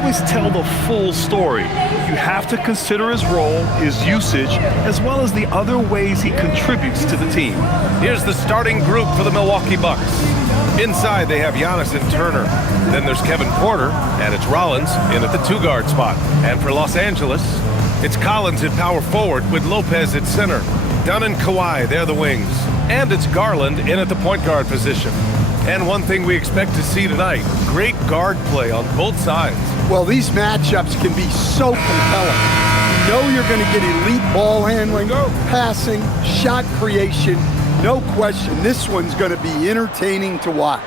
always tell the full story. You have to consider his role, his usage, as well as the other ways he contributes to the team. Here's the starting group for the Milwaukee Bucks. Inside, they have Giannis and Turner. Then there's Kevin Porter, and it's Rollins in at the two-guard spot. And for Los Angeles, it's Collins at power forward with Lopez at center. Dunn and Kawhi, they're the wings. And it's Garland in at the point guard position. And one thing we expect to see tonight, great guard play on both sides. Well, these matchups can be so compelling. You know you're going to get elite ball handling, passing, shot creation. No question, this one's going to be entertaining to watch.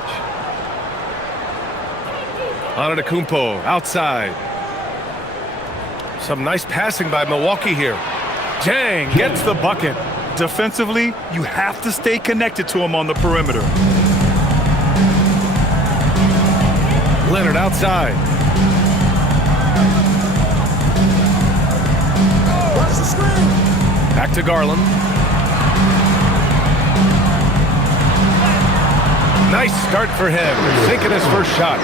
Antetokounmpo outside. Some nice passing by Milwaukee here. Jang gets the bucket. Defensively, you have to stay connected to him on the perimeter. Leonard outside. Back to Garland. Nice start for him. Sinking his first shot.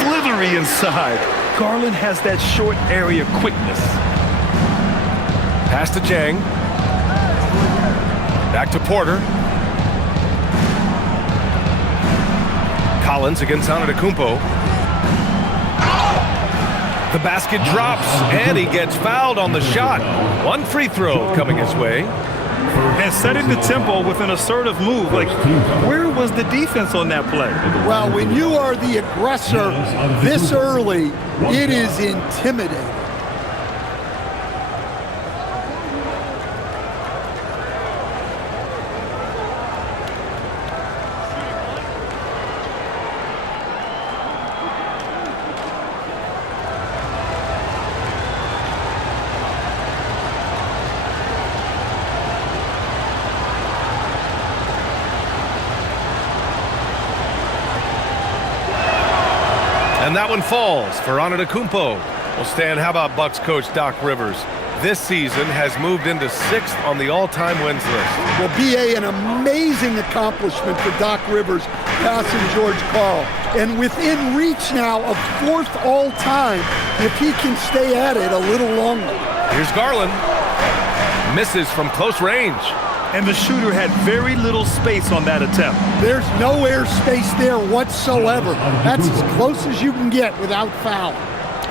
Slithery inside. Garland has that short area quickness. Pass to Jang. Back to Porter. Collins against Antetokounmpo. The basket drops, and he gets fouled on the shot. One free throw coming his way. And setting the tempo with an assertive move. Like, where was the defense on that play? Well, when you are the aggressor this early, it is intimidating. And that one falls for Antetokounmpo. Well, Stan, how about Bucks coach Doc Rivers? This season has moved into 6th on the all-time wins list. Well, B.A., an amazing accomplishment for Doc Rivers passing George Karl. And within reach now of 4th all-time if he can stay at it a little longer. Here's Garland. Misses from close range. And the shooter had very little space on that attempt. There's no air space there whatsoever. That's as close as you can get without foul.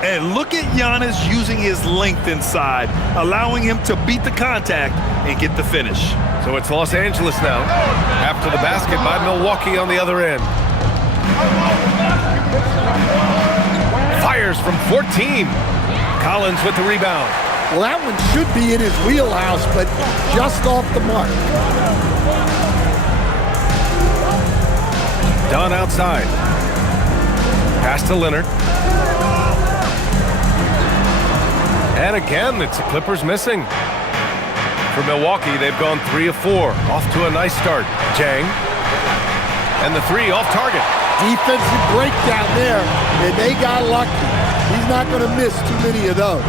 And look at Giannis using his length inside, allowing him to beat the contact and get the finish. So it's Los Angeles now, after the basket by Milwaukee on the other end. Fires from 14. Collins with the rebound. Well, that one should be in his wheelhouse, but just off the mark. Dunn outside. Pass to Leonard. And again, it's the Clippers missing. For Milwaukee, they've gone 3 of 4. Off to a nice start. Jang. And the 3 off target. Defensive breakdown there, and they got lucky. He's not going to miss too many of those.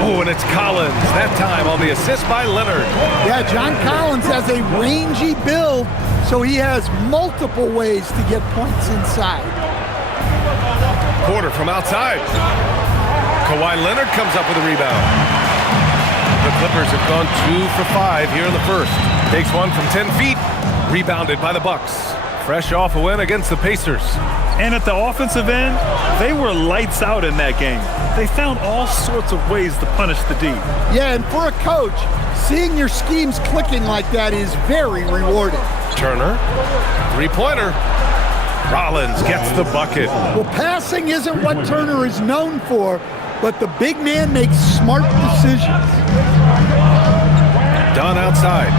Oh, and it's Collins, that time on the assist by Leonard. Yeah, John Collins has a rangy build, so he has multiple ways to get points inside. Porter from outside. Kawhi Leonard comes up with a rebound. The Clippers have gone 2 for 5 here in the first. Takes one from 10 feet. Rebounded by the Bucks. Fresh off a win against the Pacers. And at the offensive end, they were lights out in that game. They found all sorts of ways to punish the D. Yeah, and for a coach, seeing your schemes clicking like that is very rewarding. Turner, three-pointer. Rollins gets the bucket. Well, passing isn't what Turner is known for, but the big man makes smart decisions. Dunn outside.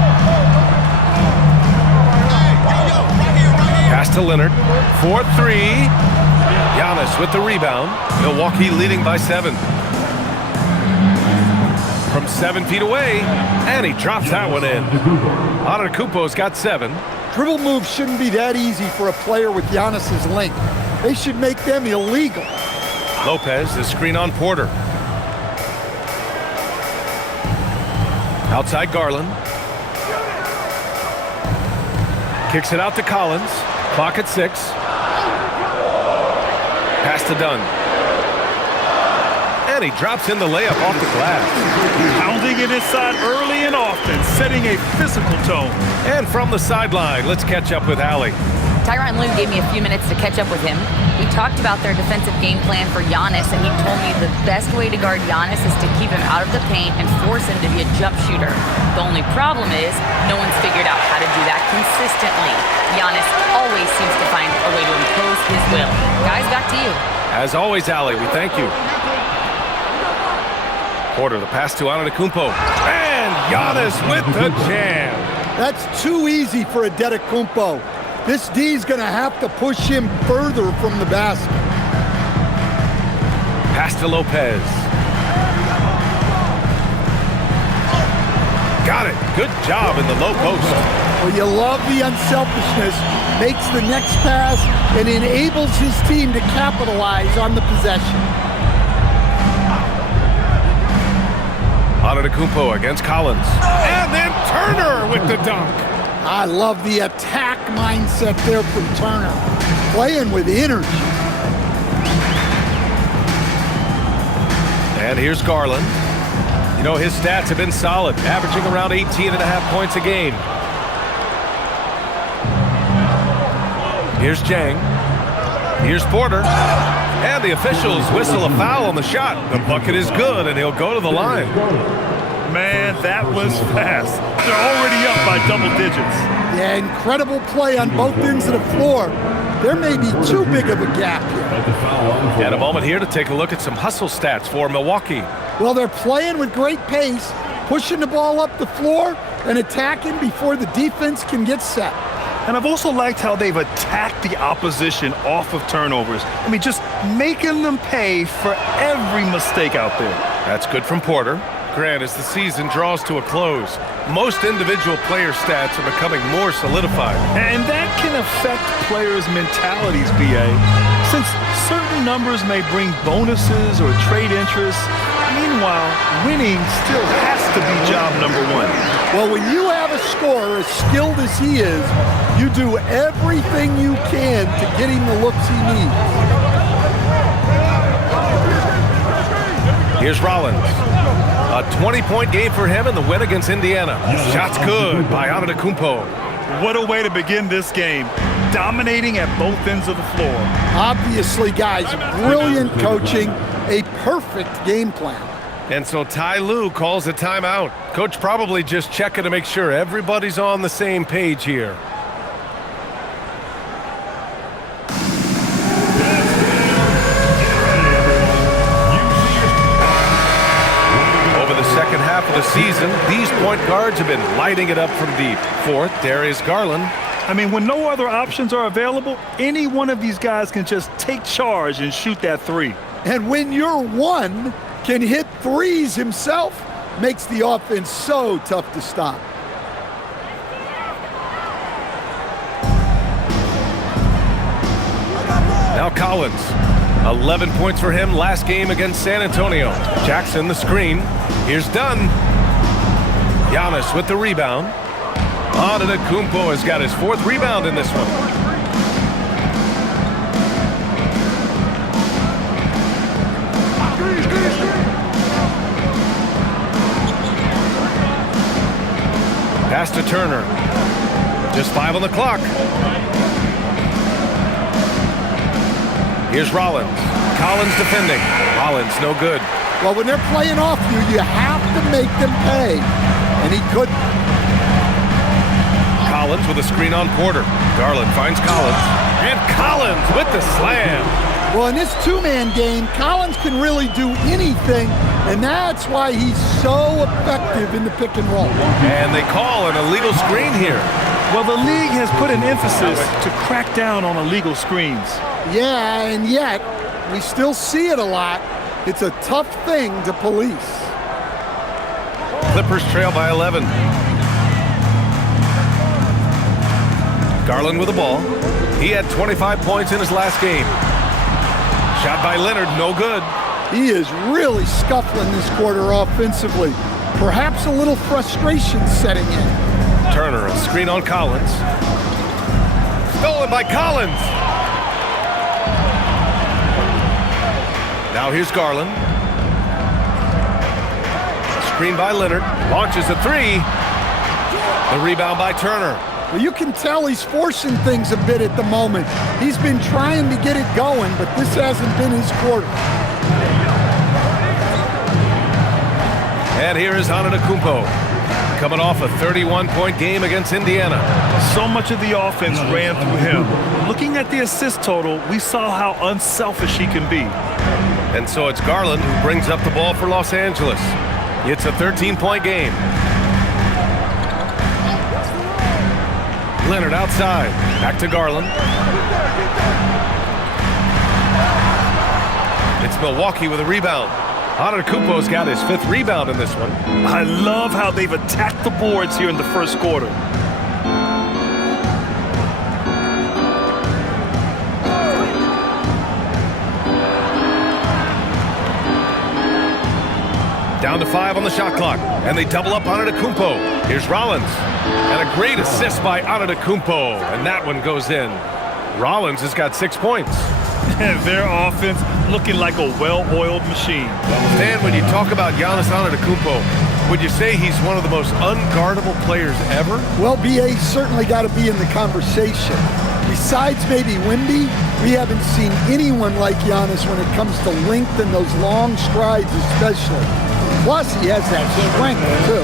Pass to Leonard. 4-3. Giannis with the rebound. Milwaukee leading by 7. From 7 feet away, and he drops that one in. Antetokounmpo's got 7. Dribble moves shouldn't be that easy for a player with Giannis's length. They should make them illegal. Lopez, the screen on Porter. Outside Garland. Kicks it out to Collins. Clock at 6. Pass to Dunn. And he drops in the layup off the glass. Pounding it inside early and often, setting a physical tone. And from the sideline, let's catch up with Allie. Tyronn Lue gave me a few minutes to catch up with him. We talked about their defensive game plan for Giannis, and he told me the best way to guard Giannis is to keep him out of the paint and force him to be a jump shooter. The only problem is no one's figured out how to do that consistently. Giannis always seems to find a way to impose his will. Guys, back to you. As always, Allie, we thank you. Porter, the pass to Antetokounmpo. And Giannis with the jam. That's too easy for Antetokounmpo. This D's going to have to push him further from the basket. Pass to Lopez. Got it. Good job in the low post. Well, you love the unselfishness. Makes the next pass and enables his team to capitalize on the possession. Antetokounmpo against Collins. And then Turner with the dunk. I love the attack mindset there from Turner. Playing with energy. And here's Garland. You know, his stats have been solid, averaging around 18.5 points a game. Here's Jang. Here's Porter. And the officials whistle a foul on the shot. The bucket is good, and he'll go to the line. Man, that was fast. They're already up by double digits. Yeah, incredible play on both ends of the floor. There may be too big of a gap here. And a moment here to take a look at some hustle stats for Milwaukee. Well, they're playing with great pace, pushing the ball up the floor and attacking before the defense can get set. And I've also liked how they've attacked the opposition off of turnovers. I mean, just making them pay for every mistake out there. That's good from Porter. Grant, as the season draws to a close, most individual player stats are becoming more solidified. And that can affect players' mentalities, BA, since certain numbers may bring bonuses or trade interest. Meanwhile, winning still has to be job number one. Well, when you have a scorer as skilled as he is, you do everything you can to get him the looks he needs. Here's Rollins. A 20-point game for him in the win against Indiana. Shots good by Antetokounmpo. What a way to begin this game. Dominating at both ends of the floor. Obviously, guys, brilliant coaching, a perfect game plan. And so Ty Lue calls a timeout. Coach probably just checking to make sure everybody's on the same page here. Second half of the season, these point guards have been lighting it up from deep. Fourth, Darius Garland. I mean, when no other options are available, any one of these guys can just take charge and shoot that three. And when your one can hit threes himself, makes the offense so tough to stop. Now Collins. 11 points for him last game against San Antonio. Jackson the screen. Here's Dunn. Giannis with the rebound. Antetokounmpo has got his fourth rebound in this one. Pass to Turner. Just 5 on the clock. Here's Rollins. Collins defending. Rollins no good. Well, when they're playing off you, you have to make them pay. And he couldn't. Collins with a screen on Porter. Garland finds Collins. And Collins with the slam. Well, in this two-man game, Collins can really do anything, and that's why he's so effective in the pick and roll. And they call an illegal screen here. Well, the league has put an emphasis to crack down on illegal screens. Yeah, and yet, we still see it a lot. It's a tough thing to police. Clippers trail by 11. Garland with the ball. He had 25 points in his last game. Shot by Leonard, no good. He is really scuffling this quarter offensively. Perhaps a little frustration setting in. Turner, a screen on Collins. Stolen by Collins. Now here's Garland. screen by Leonard. Launches a three. The rebound by Turner. Well, you can tell he's forcing things a bit at the moment. He's been trying to get it going, but this hasn't been his quarter. And here is Antetokounmpo, coming off a 31-point game against Indiana. So much of the offense ran through him. Looking at the assist total, we saw how unselfish he can be. And so it's Garland who brings up the ball for Los Angeles. It's a 13-point game. Leonard outside. Back to Garland. It's Milwaukee with a rebound. Antetokounmpo's got his 5th rebound in this one. I love how they've attacked the boards here in the first quarter. Down to 5 on the shot clock, and they double up Antetokounmpo. Here's Rollins, and a great assist by Antetokounmpo, and that one goes in. Rollins has got 6 points. Their offense looking like a well-oiled machine. Dan, when you talk about Giannis Antetokounmpo, would you say he's one of the most unguardable players ever? Well, BA's certainly got to be in the conversation. Besides maybe Wemby, we haven't seen anyone like Giannis when it comes to length and those long strides especially. Plus, he has that strength, too.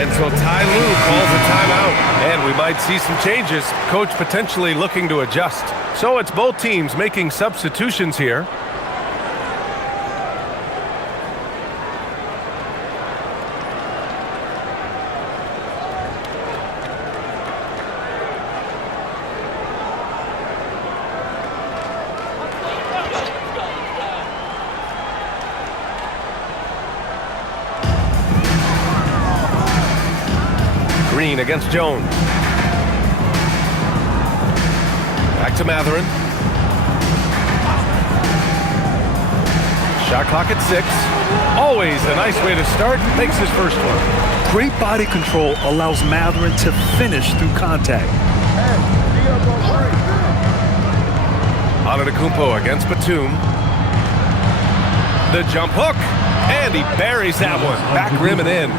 And so Ty Lue calls a timeout, and we might see some changes. Coach potentially looking to adjust. So it's both teams making substitutions here. Green against Jones. Back to Matherin. Shot clock at 6. Always a nice way to start. Makes his first one. Great body control allows Matherin to finish through contact. Antetokounmpo against Batum. The jump hook. And he buries that one. Back rim and in.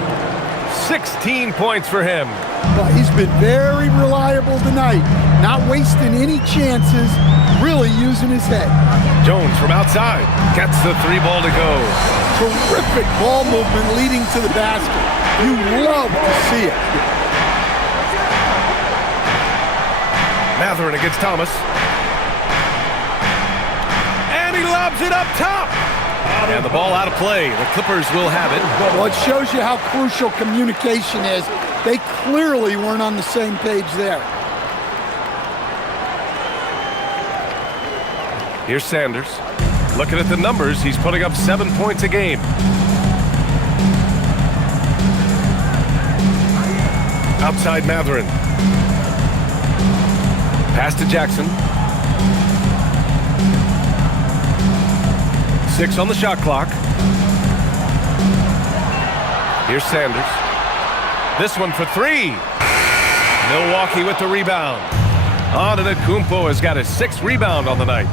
16 points for him. Well, he's been very reliable tonight. Not wasting any chances, really using his head. Jones from outside gets the 3 ball to go. Terrific ball movement leading to the basket. You love to see it. Matherin against Thomas. And he lobs it up top. And the ball out of play. The Clippers will have it. Well, it shows you how crucial communication is. They clearly weren't on the same page there. Here's Sanders. Looking at the numbers, he's putting up 7 points a game. Outside Matherin. Pass to Jackson. 6 on the shot clock. Here's Sanders. This one for 3. Milwaukee with the rebound. Antetokounmpo has got his 6th rebound on the night.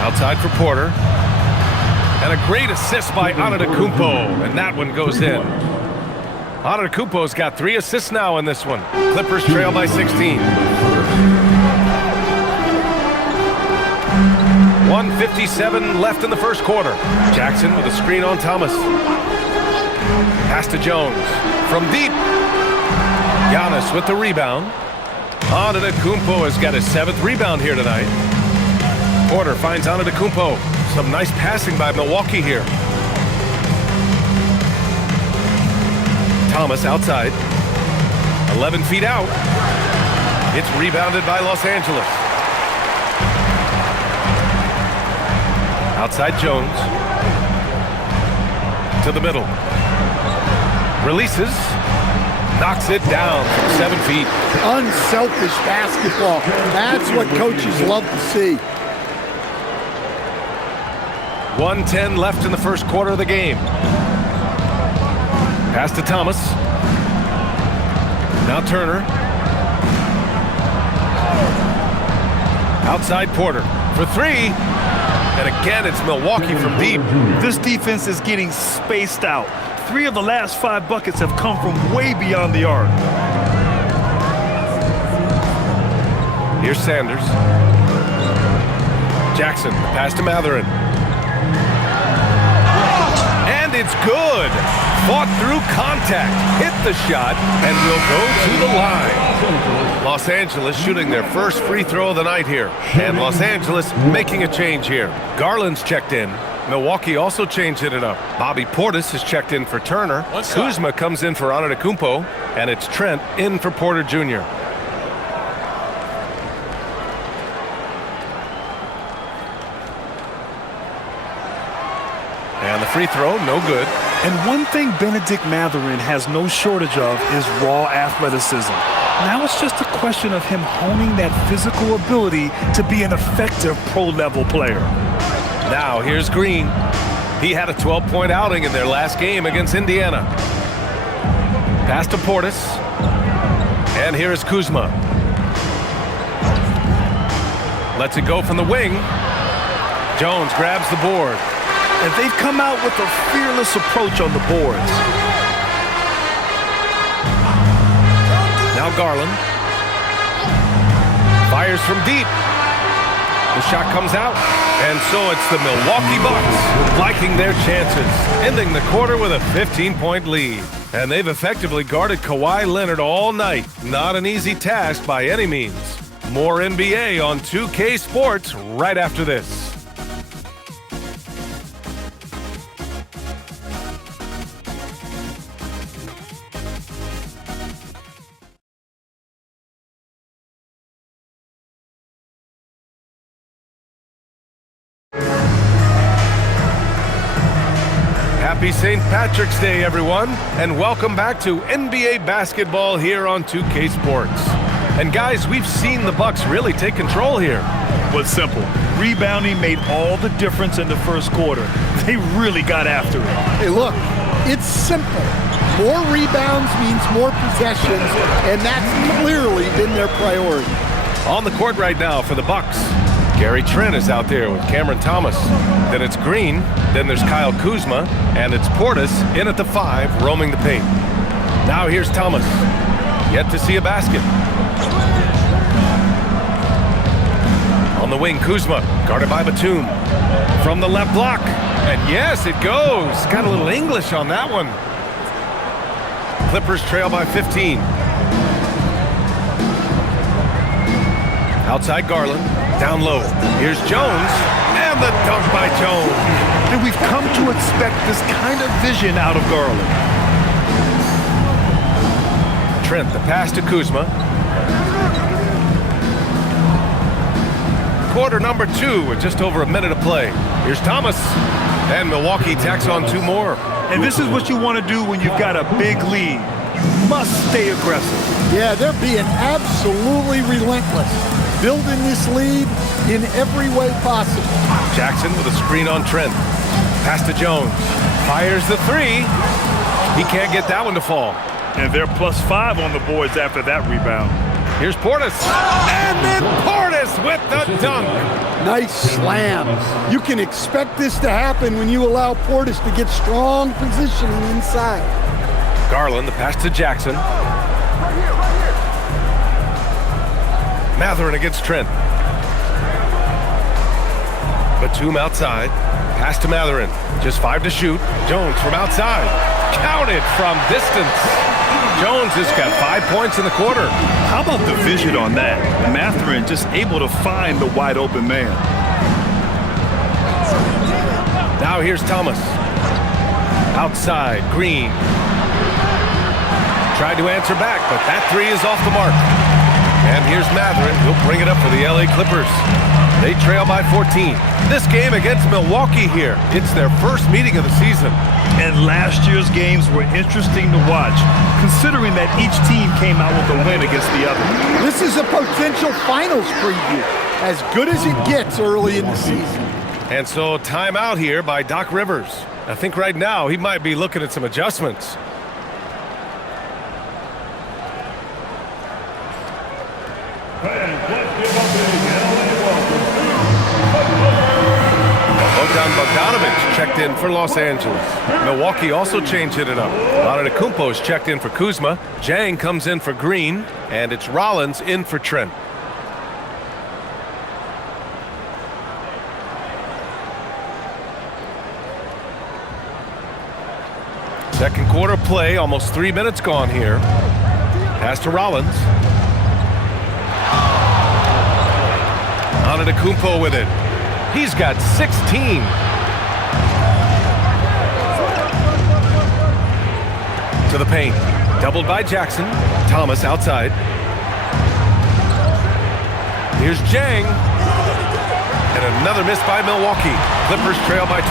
Outside for Porter. And a great assist by Antetokounmpo, and that one goes in. Antetokounmpo's got 3 assists now in this one. Clippers trail by 16. 1:57 left in the first quarter. Jackson with a screen on Thomas. Pass to Jones. From deep. Giannis with the rebound. Antetokounmpo has got his 7th rebound here tonight. Porter finds Antetokounmpo. Some nice passing by Milwaukee here. Thomas outside. 11 feet out. It's rebounded by Los Angeles. Outside Jones. To the middle. Releases. Knocks it down from 7 feet. Unselfish basketball. That's what coaches love to see. 1:10 left in the first quarter of the game. Pass to Thomas. Now Turner. Outside Porter for three. And again, it's Milwaukee from deep. This defense is getting spaced out. 3 of the last 5 buckets have come from way beyond the arc. Here's Sanders. Jackson, pass to Matherin. And it's good. Fought through contact, hit the shot, and will go to the line. Los Angeles shooting their first free throw of the night here. And Los Angeles making a change here. Garland's checked in. Milwaukee also changed it up. Bobby Portis has checked in for Turner. Kuzma comes in for Antetokounmpo. And it's Trent in for Porter Jr. And the free throw, no good. And one thing Benedict Mathurin has no shortage of is raw athleticism. Now it's just a question of him honing that physical ability to be an effective pro-level player. Now here's Green. He had a 12-point outing in their last game against Indiana. Pass to Portis. And here is Kuzma. Lets it go from the wing. Jones grabs the board. And they've come out with a fearless approach on the boards. Now Garland. Fires from deep. The shot comes out. And so it's the Milwaukee Bucks liking their chances, ending the quarter with a 15-point lead. And they've effectively guarded Kawhi Leonard all night. Not an easy task by any means. More NBA on 2K Sports right after this. Happy St. Patrick's Day, everyone, and welcome back to NBA basketball here on 2K Sports. And guys, we've seen the Bucks really take control here. What's simple? Rebounding made all the difference in the first quarter. They really got after it. Hey, look, it's simple. More rebounds means more possessions, and that's clearly been their priority. On the court right now for the Bucks, Gary Trent is out there with Cameron Thomas. Then it's Green. Then there's Kyle Kuzma. And it's Portis in at the 5, roaming the paint. Now here's Thomas. Yet to see a basket. On the wing, Kuzma, guarded by Batum. From the left block. And yes, it goes. Got a little English on that one. Clippers trail by 15. Outside Garland. Down low. Here's Jones. And the dunk by Jones. And we've come to expect this kind of vision out of Garland. Trent, the pass to Kuzma. Quarter number 2 with just over a minute to play. Here's Thomas. And Milwaukee tacks on 2 more. And this is what you want to do when you've got a big lead. You must stay aggressive. Yeah, they're being absolutely relentless. Building this lead in every way possible. Jackson with a screen on Trent. Pass to Jones. Fires the 3. He can't get that one to fall. And they're +5 on the boards after that rebound. Here's Portis. And then Portis with the dunk. Nice slam. You can expect this to happen when you allow Portis to get strong positioning inside. Garland, the pass to Jackson. Mathurin against Trent. Batum outside. Pass to Mathurin. Just 5 to shoot. Jones from outside. Counted from distance. Jones has got 5 points in the quarter. How about the vision on that? Mathurin just able to find the wide open man. Now here's Thomas. Outside, Green. Tried to answer back, but that 3 is off the mark. And here's Mathurin. He'll bring it up for the LA Clippers. They trail by 14. This game against Milwaukee here. It's their first meeting of the season. And last year's games were interesting to watch, considering that each team came out with a win against the other. This is a potential finals preview. As good as it gets early in the season. And so timeout here by Doc Rivers. I think right now he might be looking at some adjustments. Fans, let's give up the LA Bucks. Bogdanovich checked in for Los Angeles. Milwaukee also changed it up. Antetokounmpo's checked in for Kuzma. Jang comes in for Green. And it's Rollins in for Trent. Second quarter play, almost 3 minutes gone here. Pass to Rollins. Antetokounmpo with it. He's got 16. To the paint. Doubled by Jackson. Thomas outside. Here's Jang. And another miss by Milwaukee. Clippers trail by 12.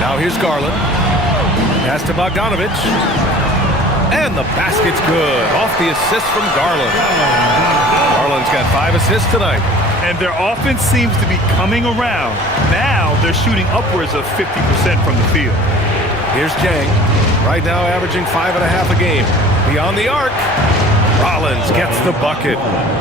Now here's Garland. Pass to Bogdanovich. And the basket's good. Off the assist from Garland. Garland's got 5 assists tonight. And their offense seems to be coming around. Now they're shooting upwards of 50% from the field. Here's Jang. Right now averaging 5.5 a game. Beyond the arc. Rollins gets the bucket.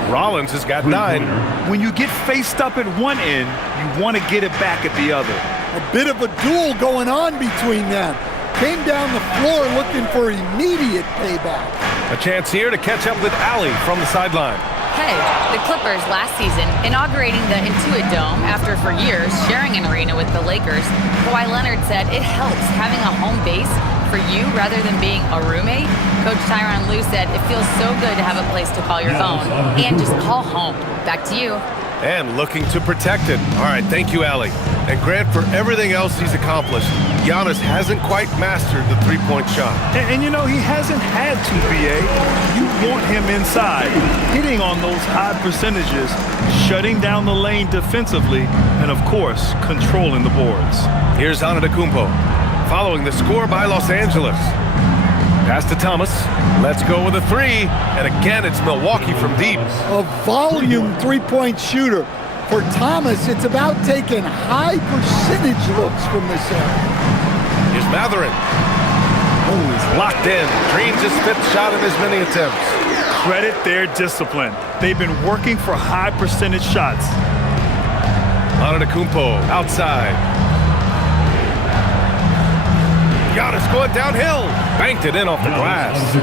Rollins has got 9. When you get faced up at one end, you want to get it back at the other. A bit of a duel going on between them. Came down the floor looking for immediate payback. A chance here to catch up with Allie from the sideline. Hey, the Clippers last season, inaugurating the Intuit Dome after for years sharing an arena with the Lakers, Kawhi Leonard said it helps having a home base for you rather than being a roommate. Coach Tyronn Lue said it feels so good to have a place to call your own and just call home. Back to you. And looking to protect it. All right, thank you, Allie. And Grant, for everything else he's accomplished, Giannis hasn't quite mastered the three-point shot. And you know, he hasn't had to, BA. You want him inside, hitting on those high percentages, shutting down the lane defensively, and of course, controlling the boards. Here's Antetokounmpo, following the score by Los Angeles. Pass to Thomas. Let's go with a 3. And again, it's Milwaukee from deep. A volume three-point shooter. For Thomas, it's about taking high percentage looks from this area. Here's Matherin. Oh, he's locked in. Dreams his 5th shot in as many attempts. Credit their discipline. They've been working for high percentage shots. Antetokounmpo outside. Giannis going downhill. Banked it in off the glass.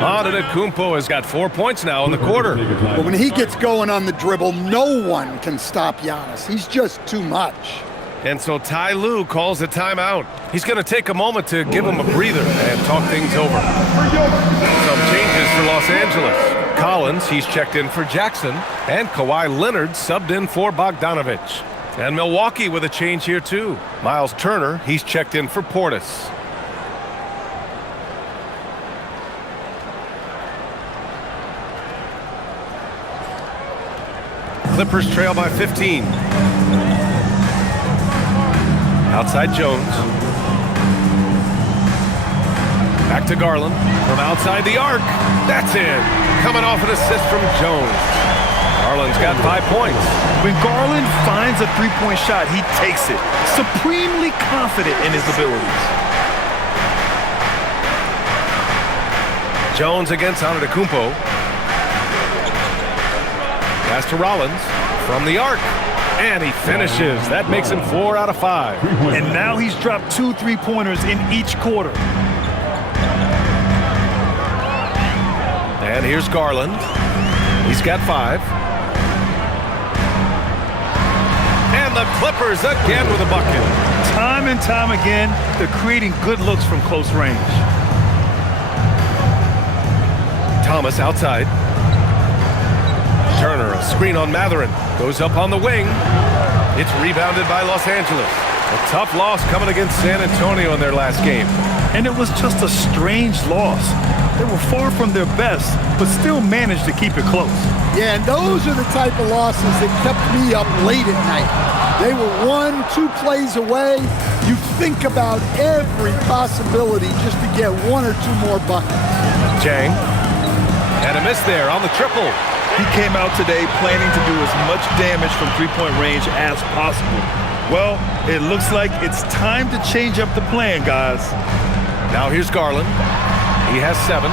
Antetokounmpo has got 4 points now in the quarter. But when he gets going on the dribble, no one can stop Giannis. He's just too much. And so Ty Lue calls a timeout. He's going to take a moment to give him a breather and talk things over. Some changes for Los Angeles. Collins, he's checked in for Jackson. And Kawhi Leonard subbed in for Bogdanovich. And Milwaukee with a change here too. Miles Turner, he's checked in for Portis. Clippers trail by 15. Outside Jones. Back to Garland. From outside the arc. That's in. Coming off an assist from Jones. Garland's got 5 points. When Garland finds a three-point shot, he takes it. Supremely confident in his abilities. Jones against Antetokounmpo. Pass to Rollins from the arc. And he finishes. That makes him 4 out of 5. And now he's dropped 2 3-pointers in each quarter. And here's Garland. He's got 5. And the Clippers again with a bucket. Time and time again, they're creating good looks from close range. Thomas outside. Turner, a screen on Matherin. Goes up on the wing. It's rebounded by Los Angeles. A tough loss coming against San Antonio in their last game. And it was just a strange loss. They were far from their best, but still managed to keep it close. Yeah, and those are the type of losses that kept me up late at night. They were 1-2 plays away. You think about every possibility just to get 1 or 2 more buckets. Jang. And a miss there on the triple. He came out today planning to do as much damage from three-point range as possible. Well, it looks like it's time to change up the plan, guys. Now here's Garland. He has 7.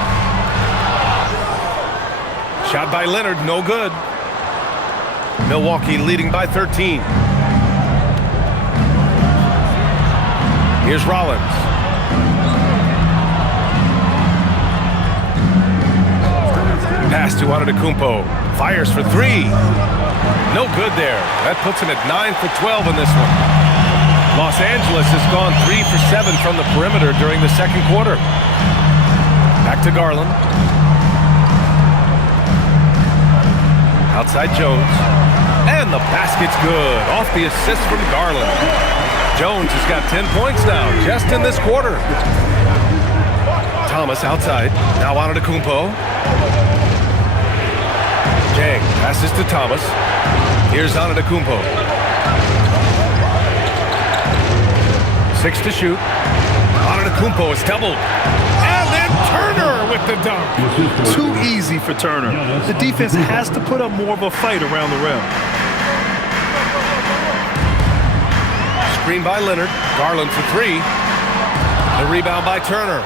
Shot by Leonard, no good. Milwaukee leading by 13. Here's Rollins. Pass to Antetokounmpo. Fires for three. No good there. That puts him at 9 for 12 in this one. Los Angeles has gone 3 for 7 from the perimeter during the second quarter. Back to Garland. Outside Jones. And the basket's good. Off the assist from Garland. Jones has got 10 points now, just in this quarter. Thomas outside. Now Antetokounmpo. Jang passes to Thomas. Here's Antetokounmpo. 6 to shoot. Antetokounmpo is doubled. And then Turner with the dunk. Too easy for Turner. The defense has to put up more of a fight around the rim. Screen by Leonard. Garland for three. The rebound by Turner.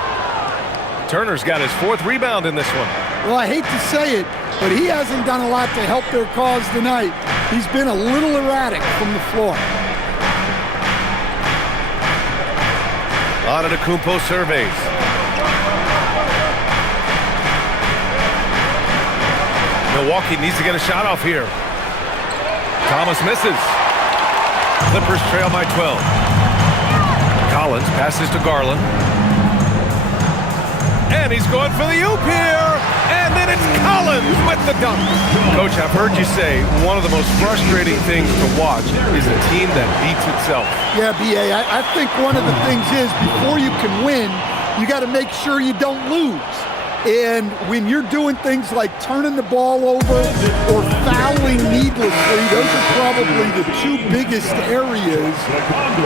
Turner's got his 4th rebound in this one. Well, I hate to say it, but he hasn't done a lot to help their cause tonight. He's been a little erratic from the floor. Antetokounmpo surveys. Milwaukee needs to get a shot off here. Thomas misses. Clippers trail by 12. Collins passes to Garland. And he's going for the oop here. And then it's Collins with the dunk. Coach, I've heard you say one of the most frustrating things to watch is a team that beats itself. Yeah, B.A., I think one of the things is before you can win, you got to make sure you don't lose. And when you're doing things like turning the ball over or fouling needlessly, those are probably the 2 biggest areas.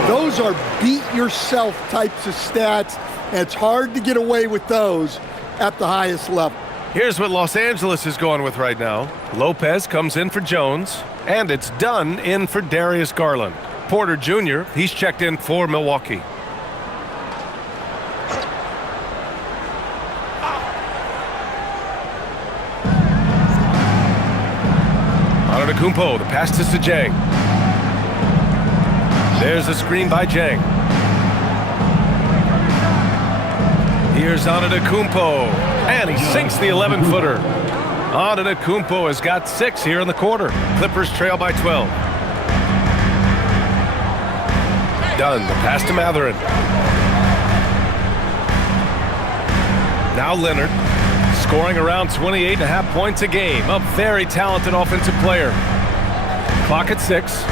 Those are beat-yourself types of stats, and it's hard to get away with those at the highest level. Here's what Los Angeles is going with right now. Lopez comes in for Jones, and it's Dunn in for Darius Garland. Porter Jr., he's checked in for Milwaukee. Antetokounmpo, the pass to Jang. There's a screen by Jang. Here's Antetokounmpo, and he sinks the 11-footer. Antetokounmpo has got 6 here in the quarter. Clippers trail by 12. Dunn, the pass to Mathurin. Now Leonard, scoring around 28.5 points a game. A very talented offensive player. Clock at 6.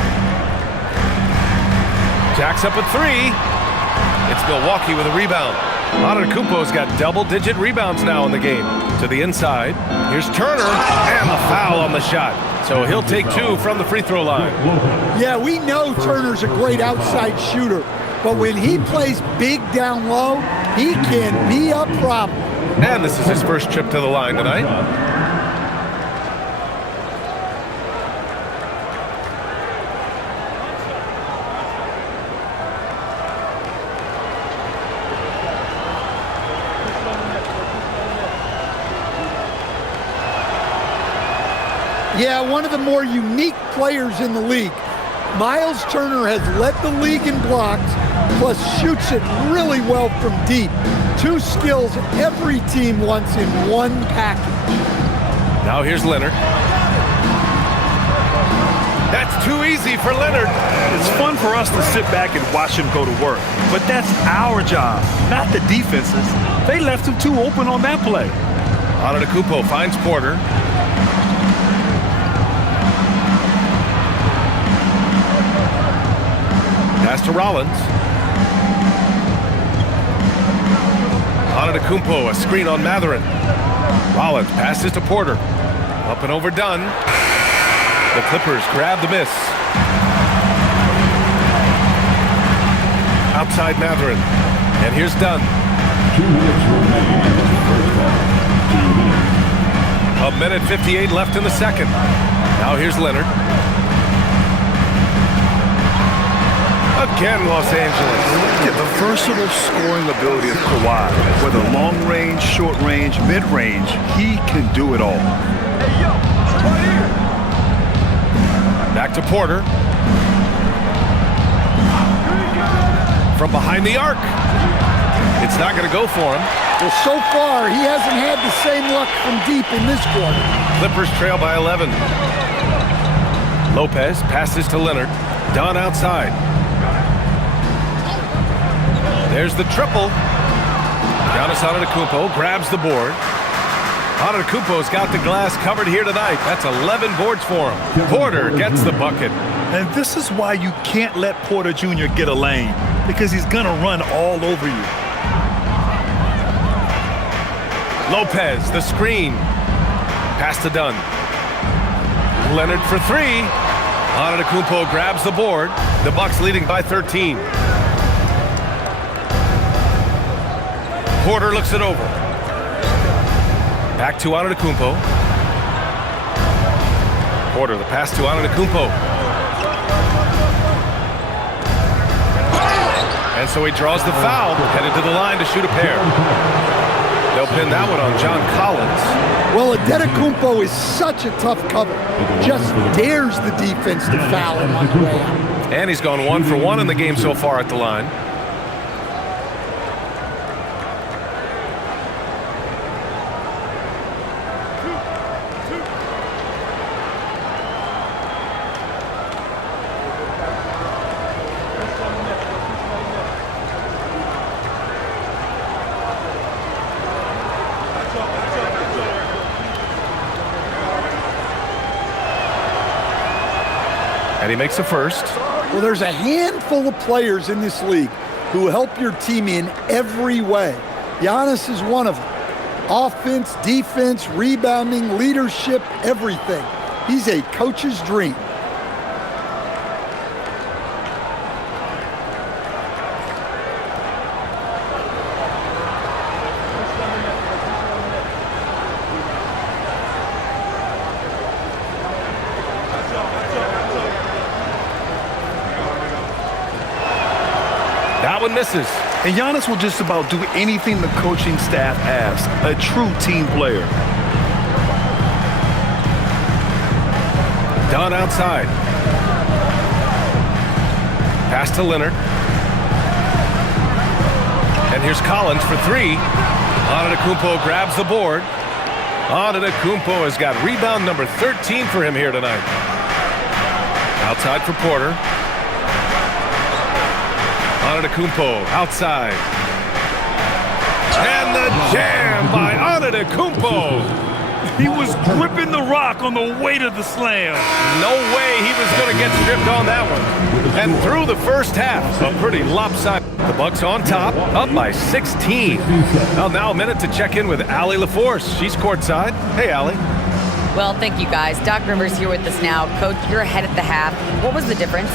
Jacks up at 3. It's Milwaukee with a rebound. Antetokounmpo's got double-digit rebounds now in the game. To the inside. Here's Turner, and the foul on the shot. So he'll take 2 from the free throw line. Yeah, we know Turner's a great outside shooter, but when he plays big down low, he can be a problem. And this is his first trip to the line tonight. Yeah, one of the more unique players in the league. Miles Turner has led the league in blocks, plus shoots it really well from deep. 2 skills every team wants in one package. Now here's Leonard. That's too easy for Leonard. It's fun for us to sit back and watch him go to work, but that's our job, not the defense's. They left him too open on that play. Antetokounmpo finds Porter. Pass to Rollins. Antetokounmpo, a screen on Mathurin. Rollins passes to Porter. Up and over Dunn. The Clippers grab the miss. Outside Mathurin. And here's Dunn. 2 minutes remaining in the first half. 1 minute 58 left in the second. Now here's Leonard. Again, Los Angeles. Yeah, the versatile scoring ability of Kawhi, whether long range, short range, mid range, he can do it all. The Back to Porter. From behind the arc. It's not going to go for him. Well, so far, he hasn't had the same luck from deep in this quarter. Clippers trail by 11. Lopez passes to Leonard. Dunn outside. There's the triple. Giannis Antetokounmpo grabs the board. Antetokounmpo's got the glass covered here tonight. That's 11 boards for him. Porter gets the bucket. And this is why you can't let Porter Jr. get a lane, because he's going to run all over you. Lopez, the screen. Pass to Dunn. Leonard for three. Antetokounmpo grabs the board. The Bucks leading by 13. Porter looks it over. Back to Antetokounmpo. Porter, the pass to Antetokounmpo. And so he draws the foul, headed to the line to shoot a pair. They'll pin that one on John Collins. Well, Antetokounmpo is such a tough cover. Just dares the defense to foul him on the way out. And he's gone 1 for 1 in the game so far at the line. And he makes a first. Well, there's a handful of players in this league who help your team in every way. Giannis is one of them. Offense, defense, rebounding, leadership, everything. He's a coach's dream. That one misses. And Giannis will just about do anything the coaching staff asks. A true team player. Dunn outside. Pass to Leonard. And here's Collins for three. Antetokounmpo grabs the board. Antetokounmpo has got rebound number 13 for him here tonight. Outside for Porter. Antetokounmpo outside. And the jam by Antetokounmpo. He was gripping the rock on the weight of the slam. No way he was going to get stripped on that one. And through the first half, a pretty lopsided. The Bucks on top, up by 16. Well, now a minute to check in with Allie LaForce. She's courtside. Hey, Allie. Well, thank you guys. Doc Rivers here with us now. Coach, you're ahead at the half. What was the difference?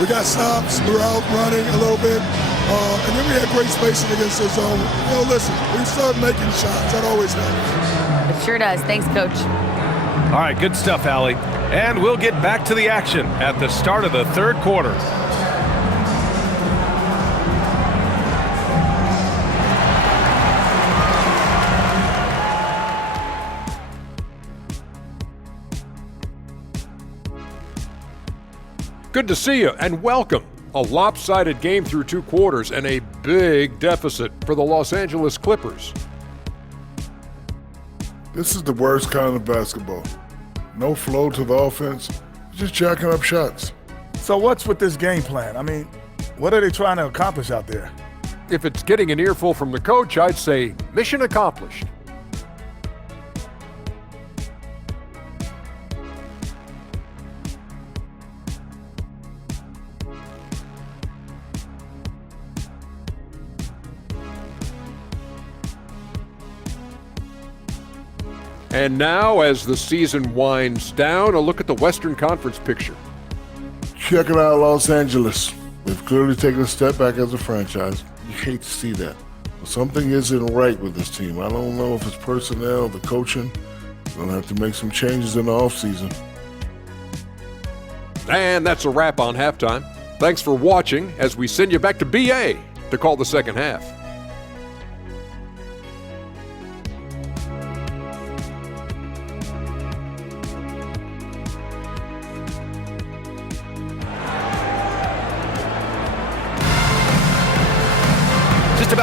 We got stops, we were out running a little bit, and then we had great spacing against the zone. You know, listen, we started making shots. That always helps. It sure does. Thanks, Coach. All right, good stuff, Allie. And we'll get back to the action at the start of the third quarter. Good to see you and welcome. A lopsided game through 2 quarters and a big deficit for the Los Angeles Clippers. This is the worst kind of basketball. No flow to the offense, just jacking up shots. So what's with this game plan? I mean, what are they trying to accomplish out there? If it's getting an earful from the coach, I'd say mission accomplished. And now, as the season winds down, a look at the Western Conference picture. Check it out, Los Angeles. They've clearly taken a step back as a franchise. You hate to see that. But something isn't right with this team. I don't know if it's personnel, the coaching. They'll have to make some changes in the offseason. And that's a wrap on halftime. Thanks for watching as we send you back to BA to call the second half.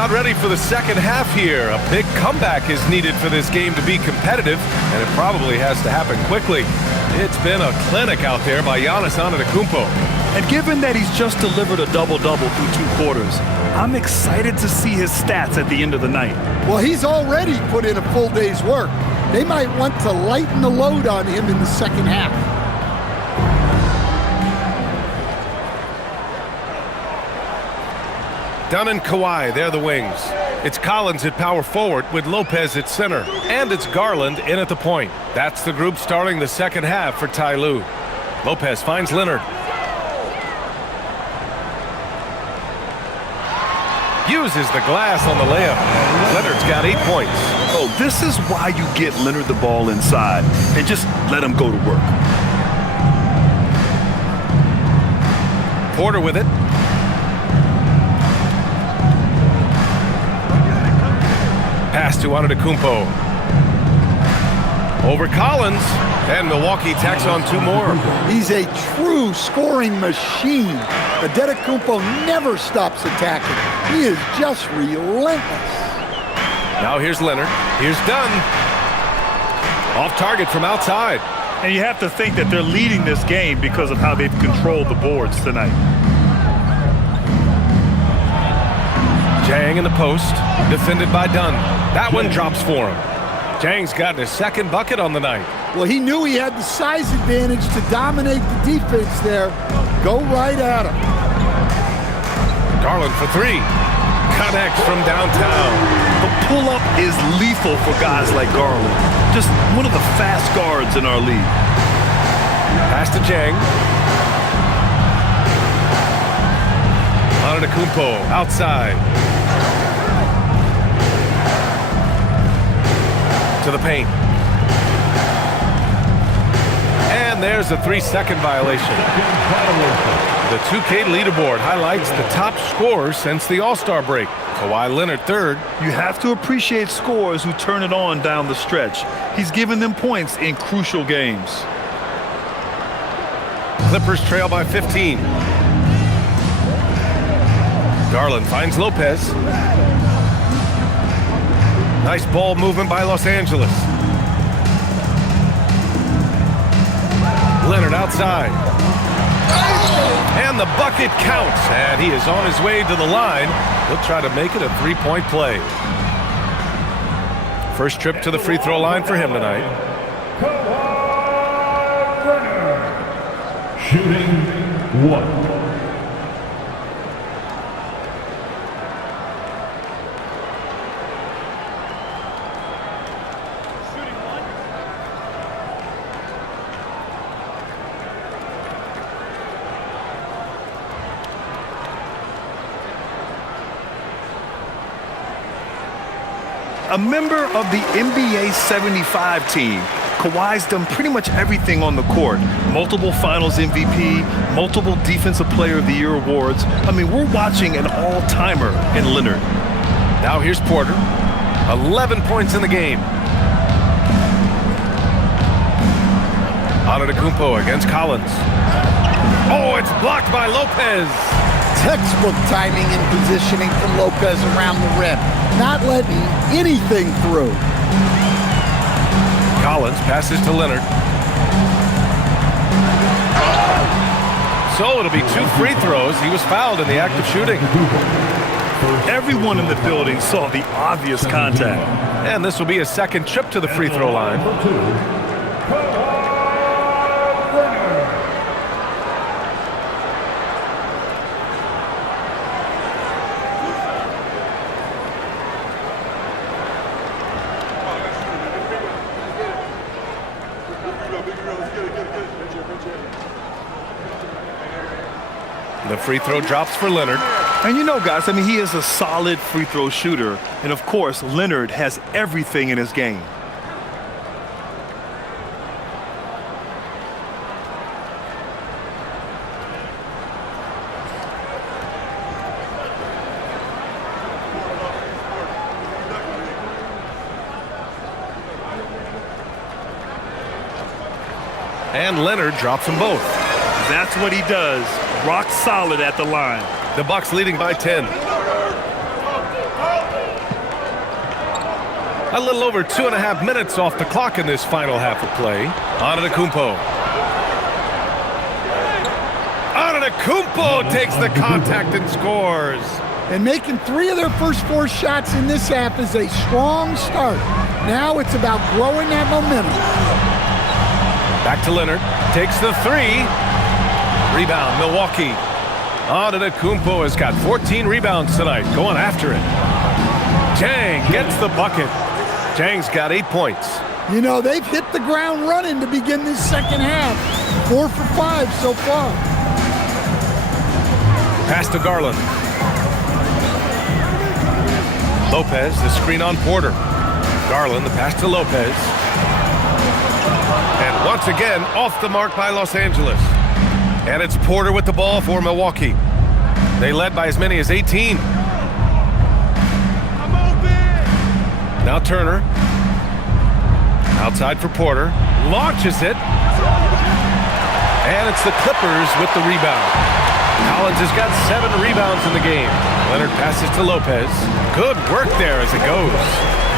about ready for the second half here. A big comeback is needed for this game to be competitive, and it probably has to happen quickly. It's been a clinic out there by Giannis Antetokounmpo. And given that he's just delivered a double-double through 2 quarters, I'm excited to see his stats at the end of the night. Well, he's already put in a full day's work. They might want to lighten the load on him in the second half. Dunn and Kawhi, they're the wings. It's Collins at power forward with Lopez at center. And it's Garland in at the point. That's the group starting the second half for Ty Lue. Lopez finds Leonard. Uses the glass on the layup. Leonard's got 8 points. Oh, this is why you get Leonard the ball inside and just let him go to work. Porter with it. Pass to Antetokounmpo. Over Collins, and Milwaukee tacks on 2 more. He's a true scoring machine. Antetokounmpo never stops attacking. He is just relentless. Now here's Leonard. Here's Dunn. Off target from outside. And you have to think that they're leading this game because of how they've controlled the boards tonight. Jang in the post, defended by Dunn. That one drops for him. Jang's gotten his second bucket on the night. Well, he knew he had the size advantage to dominate the defense there. Go right at him. Garland for 3. Connects from downtown. The pull-up is lethal for guys like Garland. Just one of the fast guards in our league. Pass to Jang. Antetokounmpo outside. To the paint. And there's a 3-second violation. The 2K leaderboard highlights the top scorers since the All-Star break. Kawhi Leonard 3rd. You have to appreciate scorers who turn it on down the stretch. He's given them points in crucial games. Clippers trail by 15. Garland finds Lopez. Nice ball movement by Los Angeles. Leonard outside. And the bucket counts. And he is on his way to the line. He'll try to make it a 3-point play. First trip to the free throw line for him tonight. Shooting 1. A member of the NBA 75 team, Kawhi's done pretty much everything on the court. Multiple Finals MVP, multiple Defensive Player of the Year awards. I mean, we're watching an all-timer in Leonard. Now here's Porter. 11 points in the game. Antetokounmpo against Collins. Oh, it's blocked by Lopez. Textbook timing and positioning from Lopez around the rim. Not letting anything through. Collins passes to Leonard. So it'll be 2 free throws. He was fouled in the act of shooting. Everyone in the building saw the obvious contact. And this will be a second trip to the free throw line. The free throw drops for Leonard. And you know, guys, I mean, he is a solid free throw shooter. And of course, Leonard has everything in his game. And Leonard drops them both. That's what he does. Rock solid at the line. The Bucks leading by 10. A little over 2.5 minutes off the clock in this final half of play. Antetokounmpo. Antetokounmpo takes the contact and scores. And making 3 of their first 4 shots in this half is a strong start. Now it's about growing that momentum. Back to Leonard. Takes the 3. Rebound, Milwaukee. Antetokounmpo has got 14 rebounds tonight. Going after it. Chang gets the bucket. Chang's got 8 points. You know, they've hit the ground running to begin this second half. 4 for 5 so far. Pass to Garland. Lopez, the screen on Porter. Garland, the pass to Lopez. And once again, off the mark by Los Angeles. And it's Porter with the ball for Milwaukee. They led by as many as 18. Now Turner. Outside for Porter. Launches it. And it's the Clippers with the rebound. Collins has got 7 rebounds in the game. Leonard passes to Lopez. Good work there as it goes.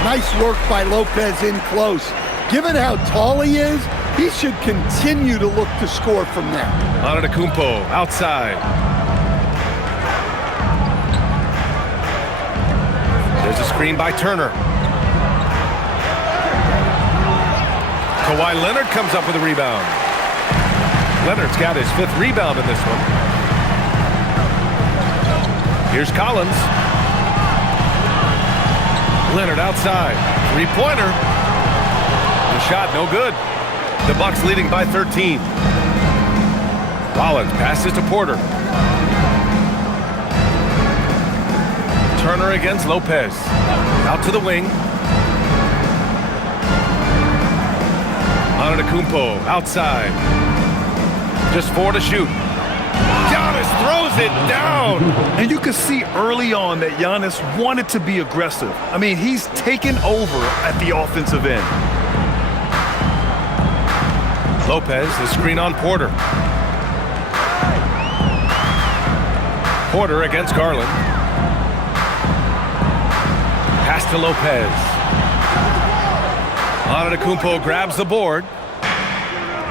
Nice work by Lopez in close. Given how tall he is, he should continue to look to score from there. Antetokounmpo outside. There's a screen by Turner. Kawhi Leonard comes up with a rebound. Leonard's got his 5th rebound in this one. Here's Collins. Leonard outside. 3-pointer. The shot no good. The Bucks leading by 13. Rollins passes to Porter. Turner against Lopez. Out to the wing. Antetokounmpo outside. Just 4 to shoot. Giannis throws it down. And you could see early on that Giannis wanted to be aggressive. I mean, he's taken over at the offensive end. Lopez, the screen on Porter. Porter against Garland. Pass to Lopez. Antetokounmpo grabs the board.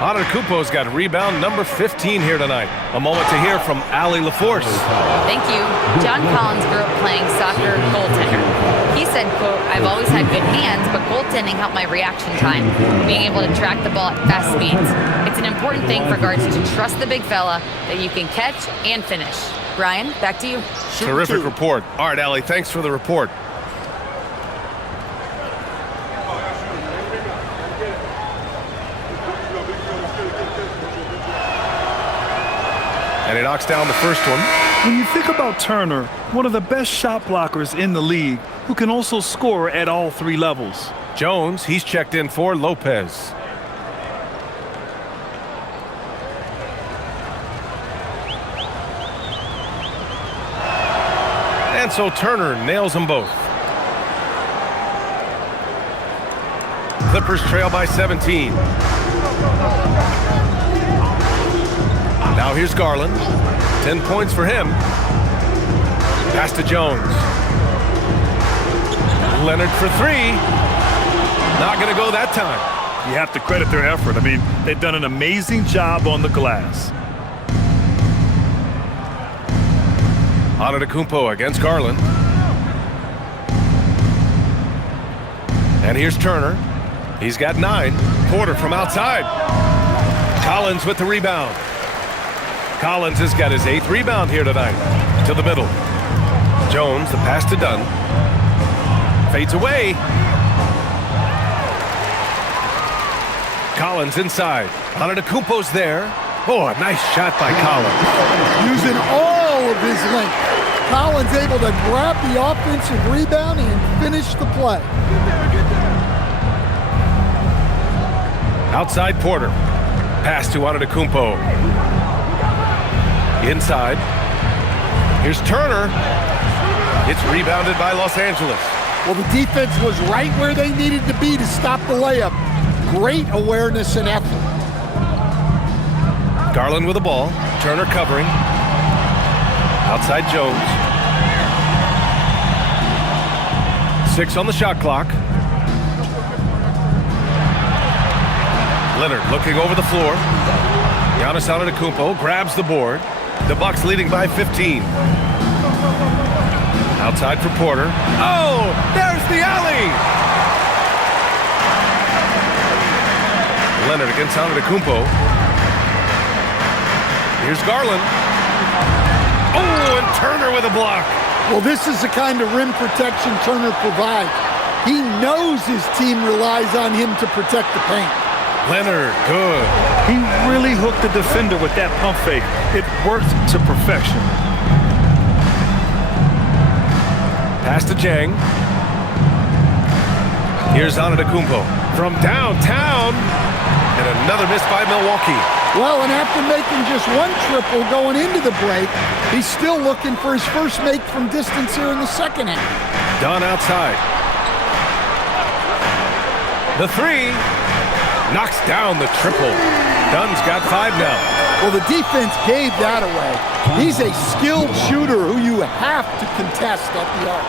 Antetokounmpo's got rebound number 15 here tonight. A moment to hear from Allie LaForce. Thank you. John Collins grew up playing soccer goaltender. He said, quote, "I've always had good hands, but goaltending helped my reaction time, being able to track the ball at fast speeds. It's an important thing for guards to trust the big fella that you can catch and finish." Brian, back to you. Terrific report. All right, Allie, thanks for the report. And he knocks down the first one. When you think about Turner, one of the best shot blockers in the league, who can also score at all 3 levels. Jones, he's checked in for Lopez. And so Turner nails them both. Clippers trail by 17. Now here's Garland. 10 points for him. Pass to Jones. Leonard for 3. Not going to go that time. You have to credit their effort. I mean, they've done an amazing job on the glass. Antetokounmpo against Garland. And here's Turner. He's got 9. Porter from outside. Collins with the rebound. Collins has got his 8th rebound here tonight. To the middle. Jones, the pass to Dunn. Fades away. Collins inside. Antetokounmpo's there. Oh, a nice shot by Collins. Using all of his length. Collins able to grab the offensive rebound and finish the play. Outside Porter. Pass to Antetokounmpo. Inside. Here's Turner. It's rebounded by Los Angeles. Well, the defense was right where they needed to be to stop the layup. Great awareness and effort. Garland with the ball. Turner covering. Outside Jones. 6 on the shot clock. Leonard looking over the floor. Giannis Antetokounmpo grabs the board. The Bucks leading by 15. Outside for Porter. Oh, there's the alley! Leonard against Antetokounmpo. Here's Garland. Oh, and Turner with a block. Well, this is the kind of rim protection Turner provides. He knows his team relies on him to protect the paint. Leonard, good. He really hooked the defender with that pump fake. It worked to perfection. Pass to Jang. Here's Antetokounmpo from downtown. And another miss by Milwaukee. Well, and after making just one triple going into the break, he's still looking for his first make from distance here in the second half. Dunn outside. The three knocks down the triple. Dunn's got 5 now. Well, the defense gave that away. He's a skilled shooter who you have to contest at the arc.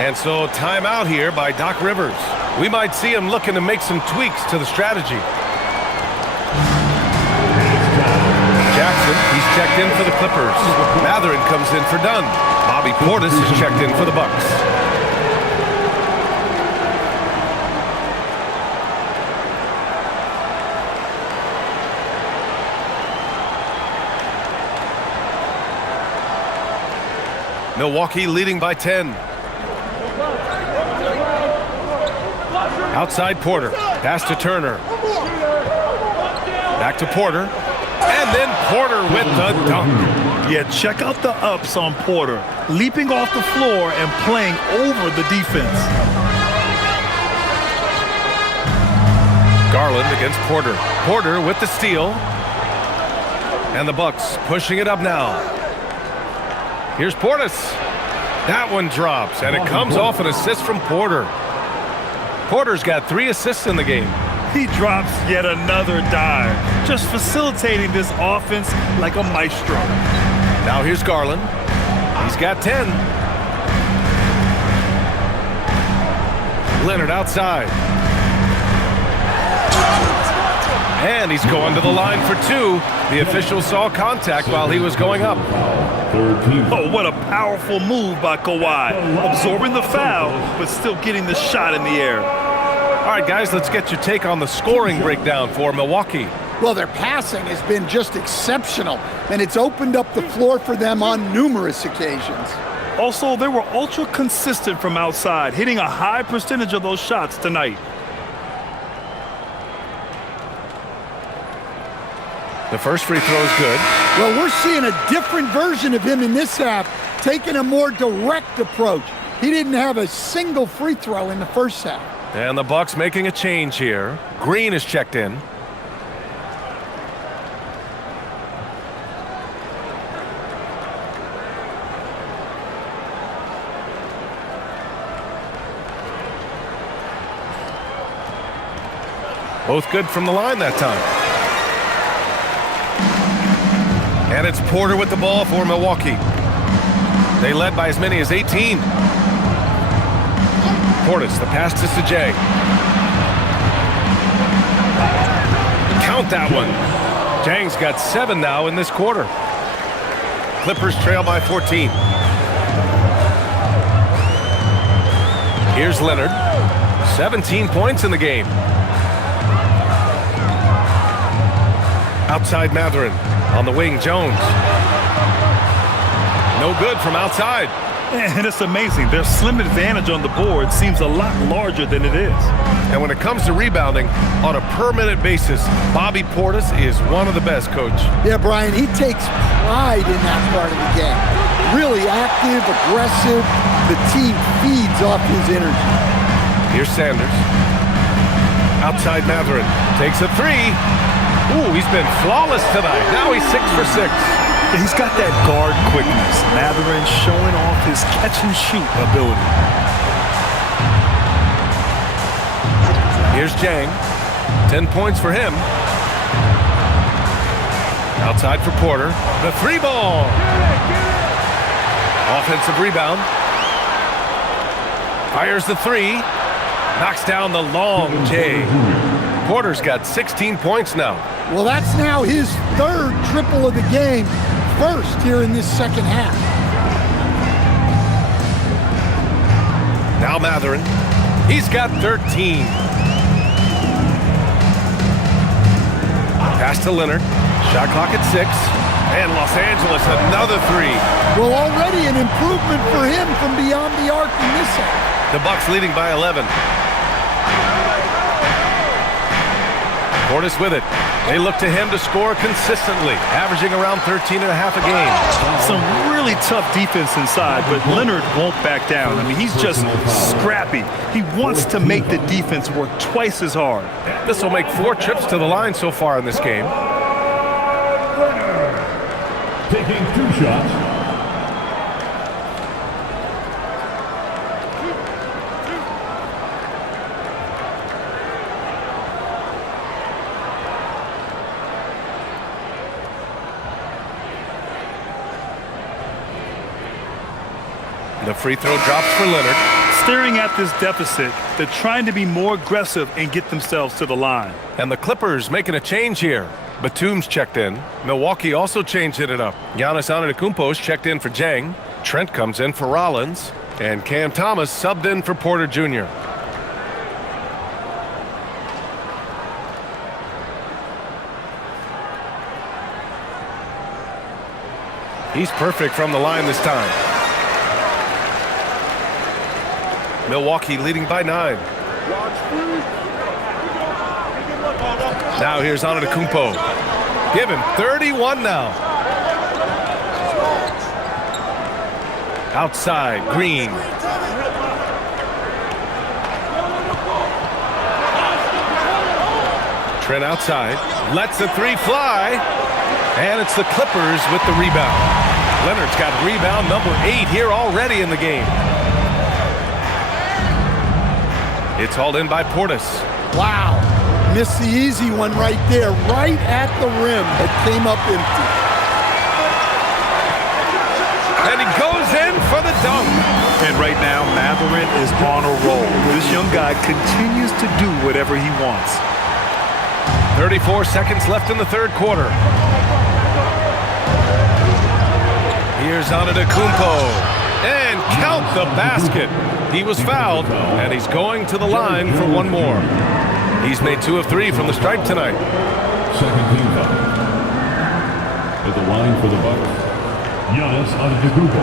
And so timeout here by Doc Rivers. We might see him looking to make some tweaks to the strategy. Jackson, he's checked in for the Clippers. Mathurin comes in for Dunn. Bobby Portis is checked in for the Bucks. Milwaukee leading by 10. Outside Porter. Pass to Turner. Back to Porter. And then Porter with the dunk. Yeah, check out the ups on Porter. Leaping off the floor and playing over the defense. Garland against Porter. Porter with the steal. And the Bucks pushing it up now. Here's Portis. That one drops, and it comes off an assist from Porter. Porter's got 3 assists in the game. He drops yet another dive, just facilitating this offense like a maestro. Now here's Garland. He's got 10. Leonard outside. And he's going to the line for 2. The official saw contact while he was going up. Oh, what a powerful move by Kawhi. Absorbing the foul, but still getting the shot in the air. All right, guys, let's get your take on the scoring breakdown for Milwaukee. Well, their passing has been just exceptional, and it's opened up the floor for them on numerous occasions. Also, they were ultra consistent from outside, hitting a high percentage of those shots tonight. The first free throw is good. Well, we're seeing a different version of him in this half, taking a more direct approach. He didn't have a single free throw in the first half. And the Bucks making a change here. Green is checked in. Both good from the line that time. And it's Porter with the ball for Milwaukee. They led by as many as 18. Portis, the pass to Sajay. Count that one. Jang's got 7 now in this quarter. Clippers trail by 14. Here's Leonard. 17 points in the game. Outside Mathurin. On the wing, Jones. No good from outside. And it's amazing. Their slim advantage on the board seems a lot larger than it is. And when it comes to rebounding, on a per-minute basis, Bobby Portis is one of the best, Coach. Yeah, Brian, he takes pride in that part of the game. Really active, aggressive. The team feeds off his energy. Here's Sanders. Outside Mathurin. Takes a 3. Ooh, he's been flawless tonight. Now he's 6 for 6. He's got that guard quickness. Mathurin showing off his catch-and-shoot ability. Here's Jang. 10 points for him. Outside for Porter. The 3 ball. Offensive rebound. Fires the 3. Knocks down the long J. Porter's got 16 points now. Well, that's now his third triple of the game, first here in this second half. Now Matherin. He's got 13. Pass to Leonard. Shot clock at 6. And Los Angeles, another 3. Well, already an improvement for him from beyond the arc in this half. The Bucks leading by 11. Portis with it. They look to him to score consistently, averaging around 13.5 a game. Some really tough defense inside, but Leonard won't back down. I mean, he's just scrappy. He wants to make the defense work twice as hard. This will make 4 trips to the line so far in this game. Taking 2 shots. The free throw drops for Leonard. Staring at this deficit, they're trying to be more aggressive and get themselves to the line. And the Clippers making a change here. Batum's checked in. Milwaukee also changed it up. Giannis Antetokounmpo's checked in for Jang. Trent comes in for Rollins. And Cam Thomas subbed in for Porter Jr. He's perfect from the line this time. Milwaukee leading by 9. Now here's Antetokounmpo. Give him 31 now. Outside, Green. Trent outside. Lets the 3 fly. And it's the Clippers with the rebound. Leonard's got rebound number 8 here already in the game. It's hauled in by Portis. Wow. Missed the easy one right there, right at the rim, but came up empty. And he goes in for the dunk. And right now, Matherin is on a roll. This young guy continues to do whatever he wants. 34 seconds left in the third quarter. Here's Antetokounmpo. And count the basket. He was fouled, and he's going to the line for one more. He's made 2 of 3 from the stripe tonight. Second team foul. At the line for the Bucks, Giannis Antetokounmpo,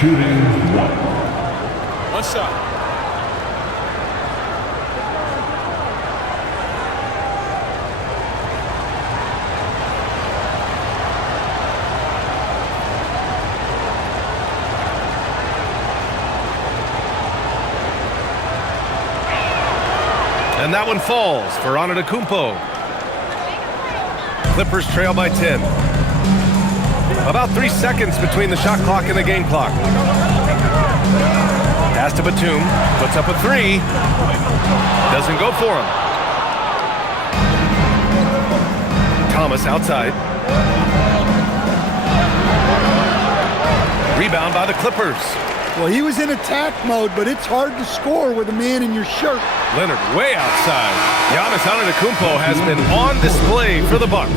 shooting 1. One shot. And that one falls for Antetokounmpo. Clippers trail by 10. About 3 seconds between the shot clock and the game clock. Pass to Batum. Puts up a 3. Doesn't go for him. Thomas outside. Rebound by the Clippers. Well, he was in attack mode, but it's hard to score with a man in your shirt. Leonard way outside. Giannis Antetokounmpo has been on display for the Bucks.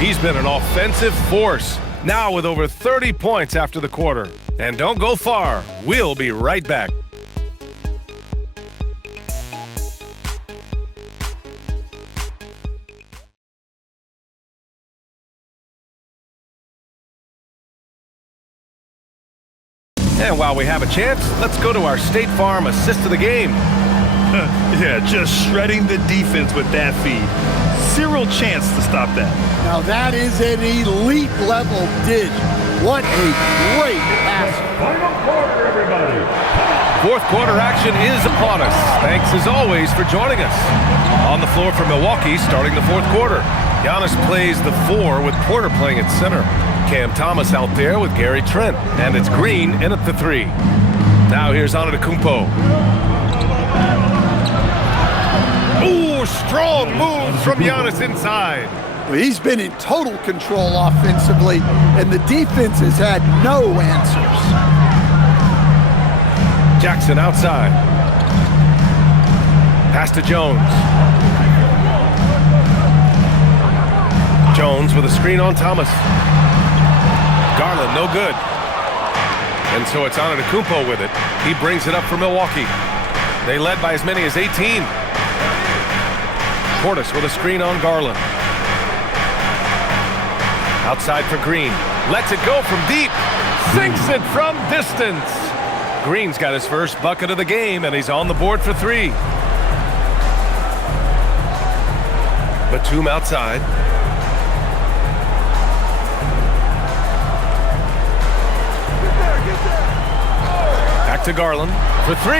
He's been an offensive force, now with over 30 points after the quarter. And don't go far. We'll be right back. And while we have a chance, let's go to our State Farm assist of the game. Yeah, just shredding the defense with that feed. Zero chance to stop that. Now that is an elite level dig. What a great pass. Final quarter, everybody. Fourth quarter action is upon us. Thanks as always for joining us. On the floor for Milwaukee starting the fourth quarter. Giannis plays the 4 with Porter playing at center. Cam Thomas out there with Gary Trent. And it's Green in at the 3. Now here's Antetokounmpo. Ooh, strong moves from Giannis inside. Well, he's been in total control offensively, and the defense has had no answers. Jackson outside. Pass to Jones. Jones with a screen on Thomas. Garland, no good. And so it's Antetokounmpo with it. He brings it up for Milwaukee. They led by as many as 18. Portis with a screen on Garland. Outside for Green. Lets it go from deep. Sinks it from distance. Green's got his first bucket of the game, and he's on the board for 3. Batum outside. Back to Garland for 3.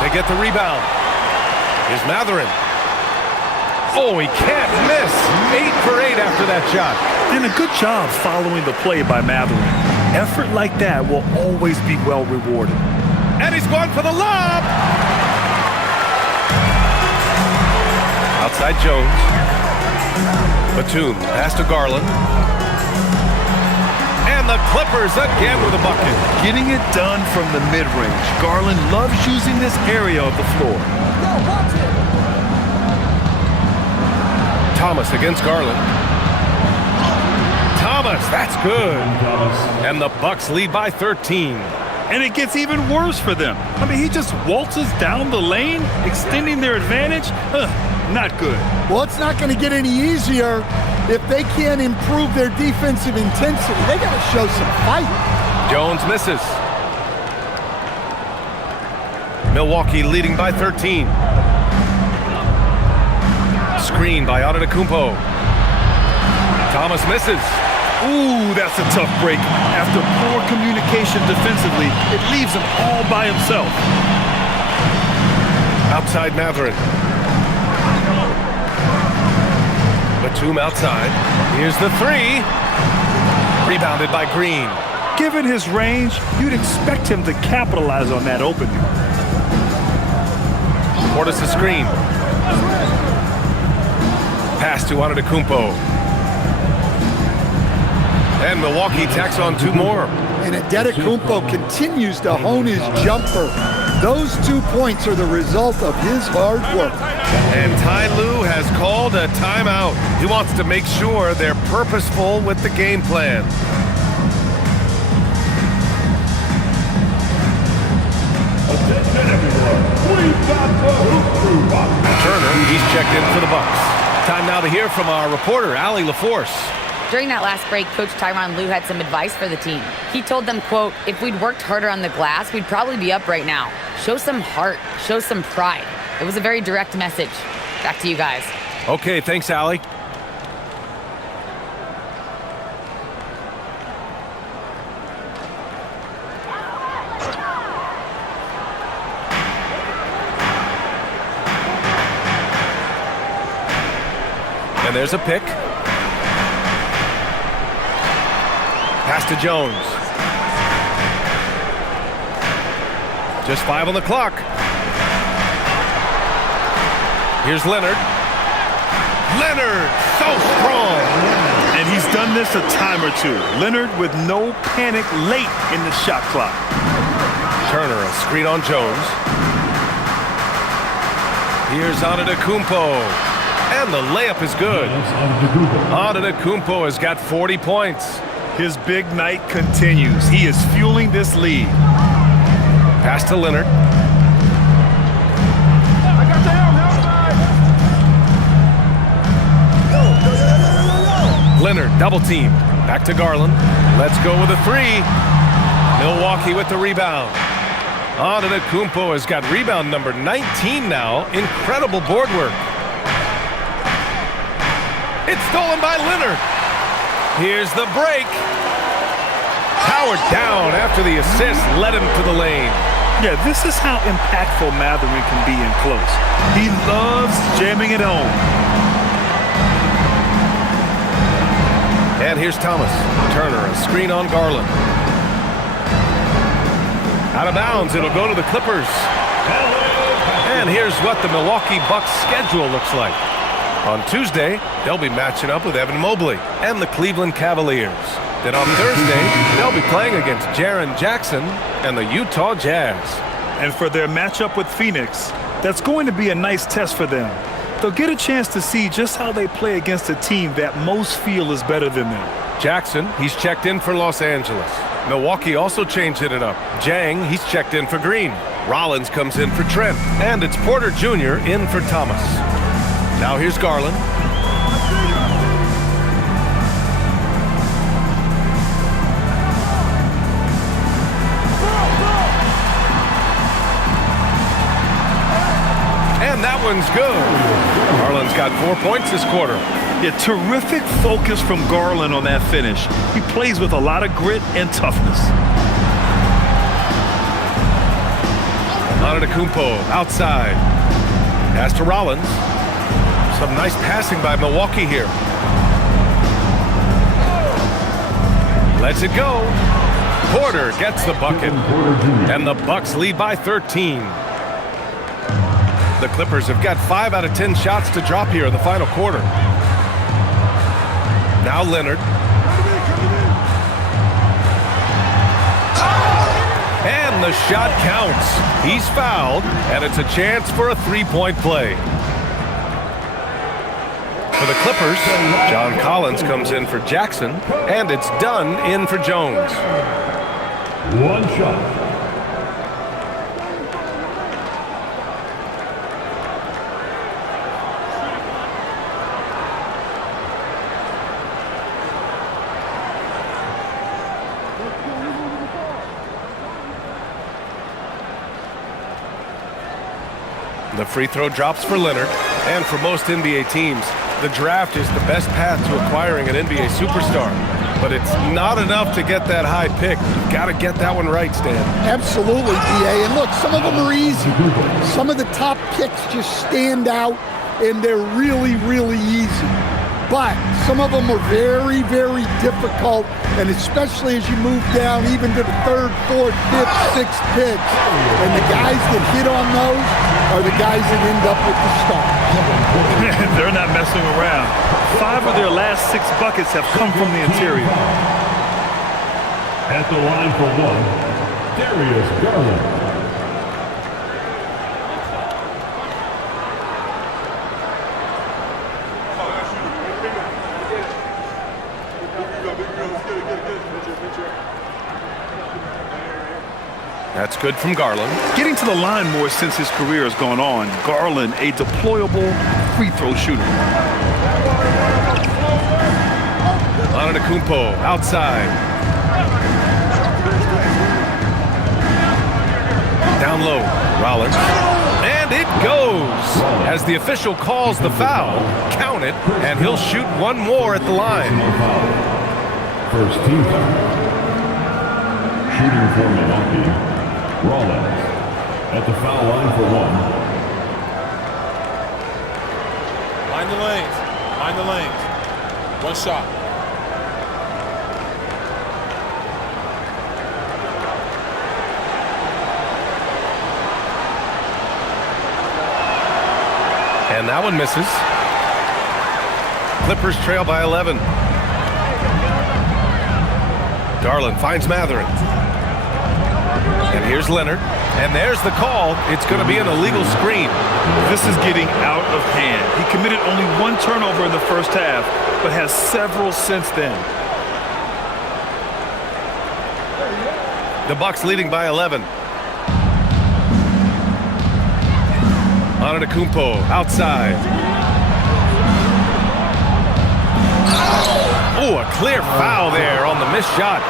They get the rebound. Here's Matherin. Oh, he can't miss. 8 for 8 after that shot. And a good job following the play by Matherin. Effort like that will always be well rewarded. And he's going for the lob. Outside Jones. Batum, pass to Garland. And the Clippers again with a bucket. Getting it done from the mid-range. Garland loves using this area of the floor. Thomas against Garland. Thomas, that's good. And the Bucks lead by 13. And it gets even worse for them. I mean, he just waltzes down the lane, extending their advantage. Not good. Well, it's not going to get any easier if they can't improve their defensive intensity. They got to show some fight. Jones misses. Milwaukee leading by 13. Screen by Antetokounmpo. Thomas misses. Ooh, that's a tough break. After poor communication defensively, it leaves him all by himself. Outside Matherin. Batum outside. Here's the 3. Rebounded by Green. Given his range, you'd expect him to capitalize on that opening. Portis the screen. Pass to Antetokounmpo. And Milwaukee tacks on 2 more. And Antetokounmpo continues to hone his jumper. Those 2 points are the result of his hard work. And Ty Lue has called a timeout. He wants to make sure they're purposeful with the game plan. Turner, he's checked in for the Bucks. Time now to hear from our reporter, Allie LaForce. During that last break, Coach Tyronn Lue had some advice for the team. He told them, quote, if we'd worked harder on the glass, we'd probably be up right now. Show some heart. Show some pride. It was a very direct message. Back to you guys. Okay, thanks, Allie. And there's a pick. Pass to Jones. Just 5 on the clock. Here's Leonard. Leonard, so strong. And he's done this a time or 2. Leonard with no panic late in the shot clock. Turner, a screen on Jones. Here's Antetokounmpo. And the layup is good. Antetokounmpo has got 40 points. His big night continues. He is fueling this lead. Pass to Leonard. Leonard, double team. Back to Garland. Let's go with a 3. Milwaukee with the rebound. Antetokounmpo has got rebound number 19 now. Incredible board work. It's stolen by Leonard. Here's the break. Howard down after the assist led him to the lane. Yeah, this is how impactful Matherin can be in close. He loves jamming it home. And here's Thomas. Turner, a screen on Garland. Out of bounds, it'll go to the Clippers. And here's what the Milwaukee Bucks schedule looks like. On Tuesday, they'll be matching up with Evan Mobley and the Cleveland Cavaliers. Then on Thursday, they'll be playing against Jaren Jackson and the Utah Jazz. And for their matchup with Phoenix, that's going to be a nice test for them. they'll get a chance to see just how they play against a team that most feel is better than them. Jackson, he's checked in for Los Angeles. Milwaukee also changed it up. Jang, he's checked in for Green. Rollins comes in for Trent. And it's Porter Jr. in for Thomas. Now here's Garland. And that one's good. Garland's got 4 points this quarter. Yeah, terrific focus from Garland on that finish. He plays with a lot of grit and toughness. Antetokounmpo outside. Pass to Rollins. Some nice passing by Milwaukee here. Lets it go. Porter gets the bucket. And the Bucks lead by 13. The Clippers have got 5 out of 10 shots to drop here in the final quarter. Now Leonard. And the shot counts. He's fouled, and it's a chance for a three-point play. For the Clippers, John Collins comes in for Jackson, and it's Dunn in for Jones. One shot. The free throw drops for Leonard, and for most NBA teams, the draft is the best path to acquiring an NBA superstar. But it's not enough to get that high pick. You've got to get that one right, Stan. Absolutely, DA. And look, some of them are easy. Some of the top picks just stand out, and they're really, really easy. But some of them are very, very difficult, and especially as you move down even to the 3rd, 4th, 5th, 6th picks. And the guys that hit on those are the guys that end up with the start. They're not messing around. 5 of their last 6 buckets have come from the interior. At the line for one, Darius Garland. That's good from Garland. Getting to the line more since his career has gone on. Garland, a deployable free throw shooter. Antetokounmpo outside. Down low, Rollins. And it goes! As the official calls the foul, count it, and he'll shoot one more at the line. First team foul. Shooting for Milwaukee, Rollins at the foul line for one. Mind the lanes. Mind the lanes. One shot. And that one misses. Clippers trail by 11. Garland finds Matherin. And here's Leonard. And there's the call. It's going to be an illegal screen. This is getting out of hand. He committed only 1 turnover in the first half, but has several since then. The Bucks leading by 11. Antetokounmpo outside. Oh, a clear foul there on the missed shot.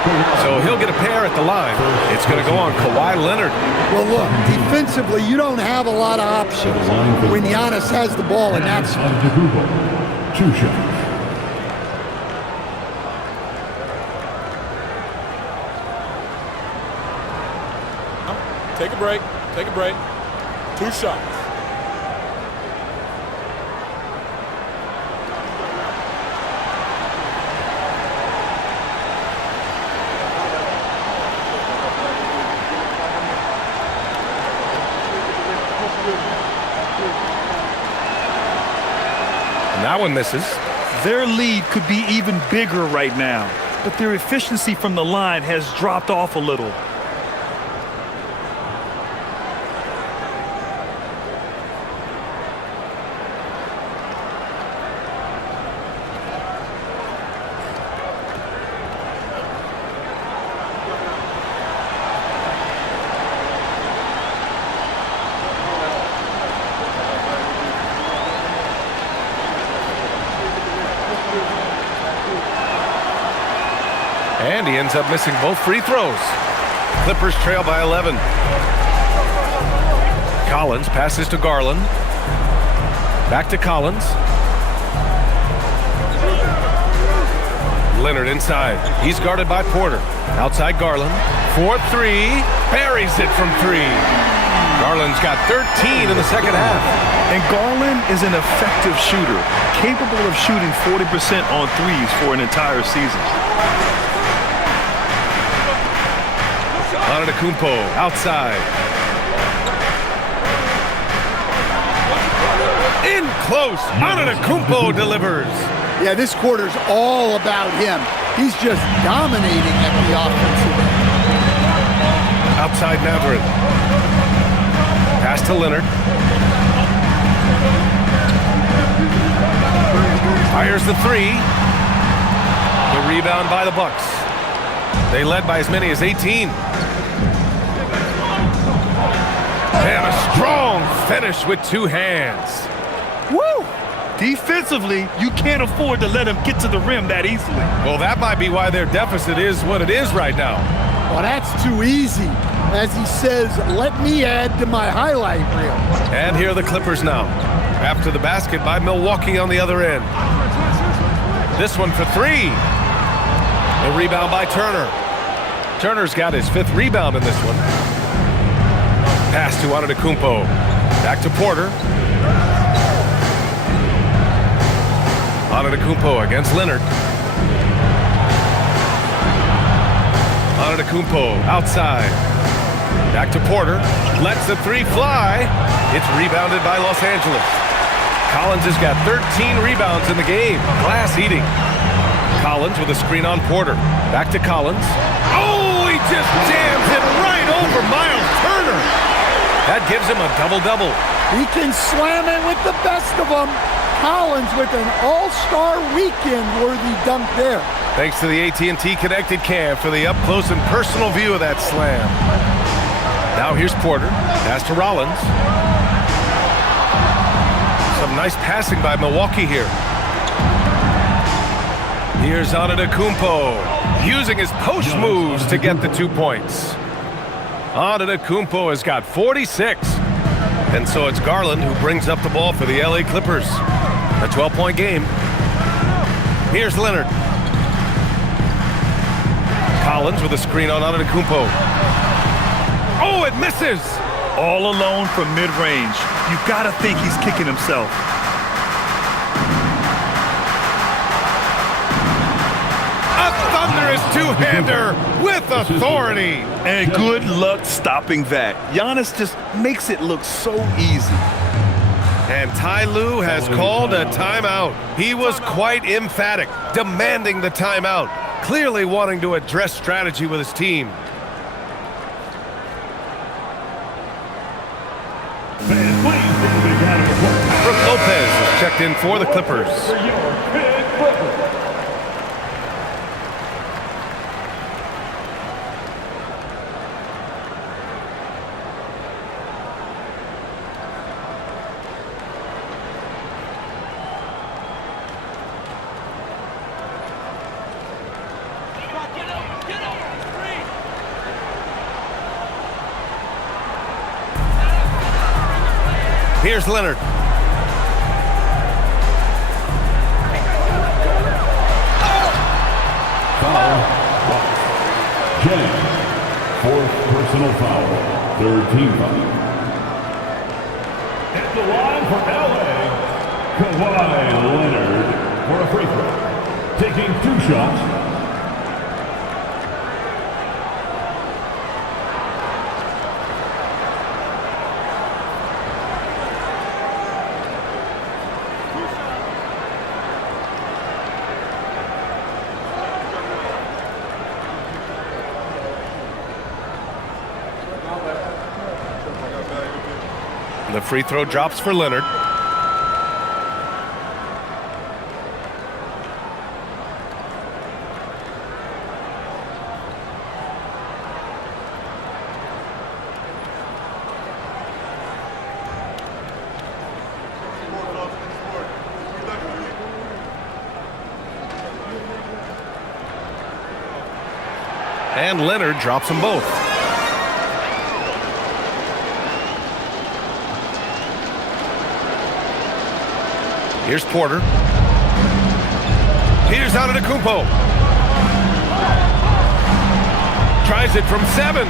So he'll get a pair at the line. It's going to go on Kawhi Leonard. Well, look, defensively, you don't have a lot of options when Giannis has the ball, and that's... 2 shots. Take a break. Take a break. 2 shots. And that one misses. Their lead could be even bigger right now, but their efficiency from the line has dropped off a little. And he ends up missing both free throws. Clippers trail by 11. Collins passes to Garland. Back to Collins. Leonard inside. He's guarded by Porter. Outside Garland. 4-3. Buries it from 3. Garland's got 13 in the second half. And Garland is an effective shooter, capable of shooting 40% on threes for an entire season. Antetokounmpo outside. In close. Antetokounmpo delivers. Yeah, this quarter's all about him. He's just dominating at the offensive end. Outside Mavericks. Pass to Leonard. Fires the 3. The rebound by the Bucks. They led by as many as 18. And a strong finish with 2 hands. Woo! Defensively, you can't afford to let him get to the rim that easily. Well, that might be why their deficit is what it is right now. Well, that's too easy. As he says, let me add to my highlight reel. And here are the Clippers now. After the basket by Milwaukee on the other end. This one for 3. The rebound by Turner. Turner's got his 5th rebound in this one. Pass to Antetokounmpo. Back to Porter. Antetokounmpo against Leonard. Antetokounmpo outside. Back to Porter. Lets the 3 fly. It's rebounded by Los Angeles. Collins has got 13 rebounds in the game. Glass eating. Collins with a screen on Porter. Back to Collins. Oh, he just jams it right over Miles Turner. That gives him a double-double. He can slam it with the best of them. Collins with an all-star weekend-worthy dunk there. Thanks to the AT&T Connected Cam for the up-close and personal view of that slam. Now here's Porter. Pass to Rollins. Some nice passing by Milwaukee here. Here's Antetokounmpo using his post moves to get the 2 points. Antetokounmpo has got 46. And so it's Garland who brings up the ball for the LA Clippers. A 12-point game. Here's Leonard. Collins with a screen on Antetokounmpo. Oh, it misses! All alone from mid-range. You've got to think he's kicking himself. A thunderous two-hander with authority. And good luck stopping that. Giannis just makes it look so easy. And Ty Lue has called a timeout. He was quite emphatic, demanding the timeout, clearly wanting to address strategy with his team. Brook Lopez is checked in for the Clippers. Here's Leonard. Foul. Jennings. 4th personal foul. 3rd team foul. At the line for LA, Kawhi Leonard for a free throw. Taking 2 shots. The free throw drops for Leonard. And Leonard drops them both. Here's Porter. Here's Antetokounmpo. Tries it from 7.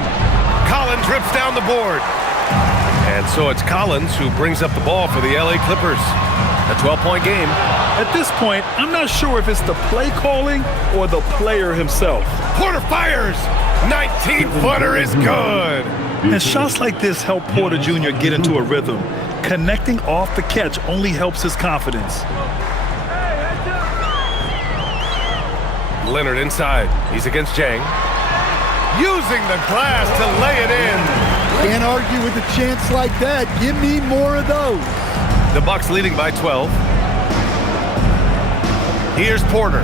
Collins rips down the board. And so it's Collins who brings up the ball for the LA Clippers. A 12-point game. At this point, I'm not sure if it's the play calling or the player himself. Porter fires. 19-footer is good. And shots like this help Porter Jr. get into a rhythm. Connecting off the catch only helps his confidence. Leonard inside. He's against Jang. Using the glass to lay it in. Can't argue with a chance like that. Give me more of those. The Bucks leading by 12. Here's Porter.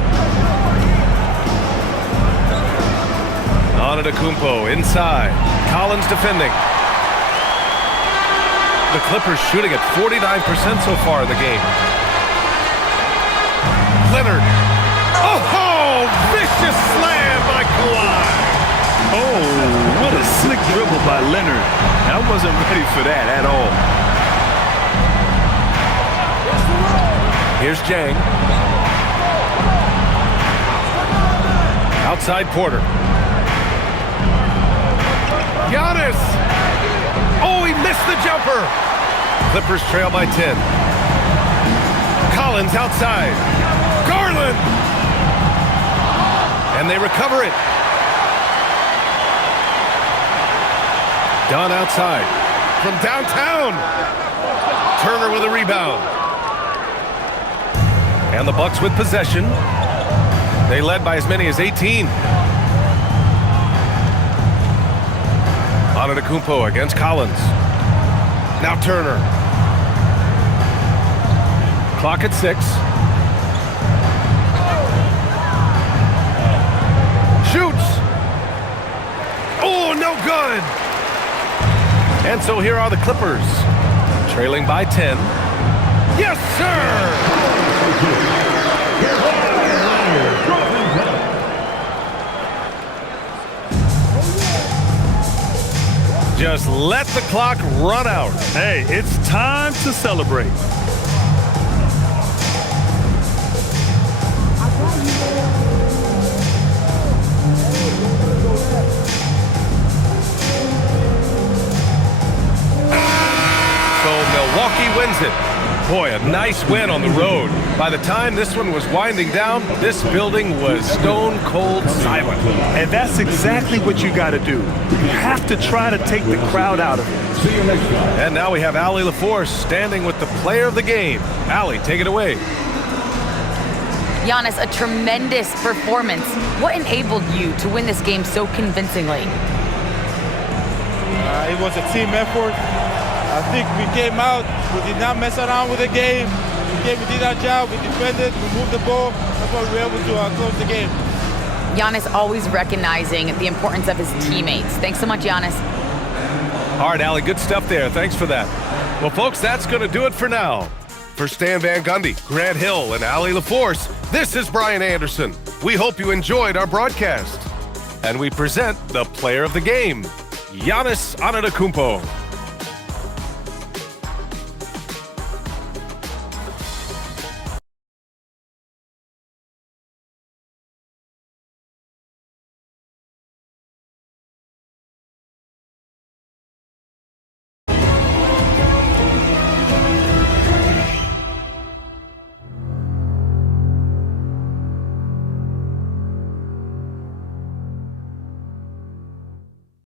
Antetokounmpo inside. Collins defending. The Clippers shooting at 49% so far in the game. Leonard. Oh, vicious slam by Kawhi. Oh, what a slick dribble by Leonard. I wasn't ready for that at all. Here's Jang. Outside Porter. Giannis. Oh, he missed the jumper. Clippers trail by 10. Collins outside. Garland. And they recover it. Dunn outside. From downtown. Turner with a rebound. And the Bucks with possession. They led by as many as 18. Antetokounmpo against Collins. Now Turner. Clock at 6. Shoots. Oh, no good. And so here are the Clippers. Trailing by 10. Yes, sir! Just let the clock run out. Hey, it's time to celebrate. So Milwaukee wins it. Boy, a nice win on the road. By the time this one was winding down, this building was stone cold silent. And that's exactly what you got to do. You have to try to take the crowd out of it. See you next time. And now we have Allie LaForce standing with the player of the game. Allie, take it away. Giannis, a tremendous performance. What enabled you to win this game so convincingly? It was a team effort. I think we came out, we did not mess around with the game. We did our job, we defended, we moved the ball. That's why we were able to close the game. Giannis always recognizing the importance of his teammates. Thanks so much, Giannis. All right, Allie, good stuff there. Thanks for that. Well, folks, that's going to do it for now. For Stan Van Gundy, Grant Hill, and Allie LaForce, this is Brian Anderson. We hope you enjoyed our broadcast. And we present the player of the game, Giannis Antetokounmpo.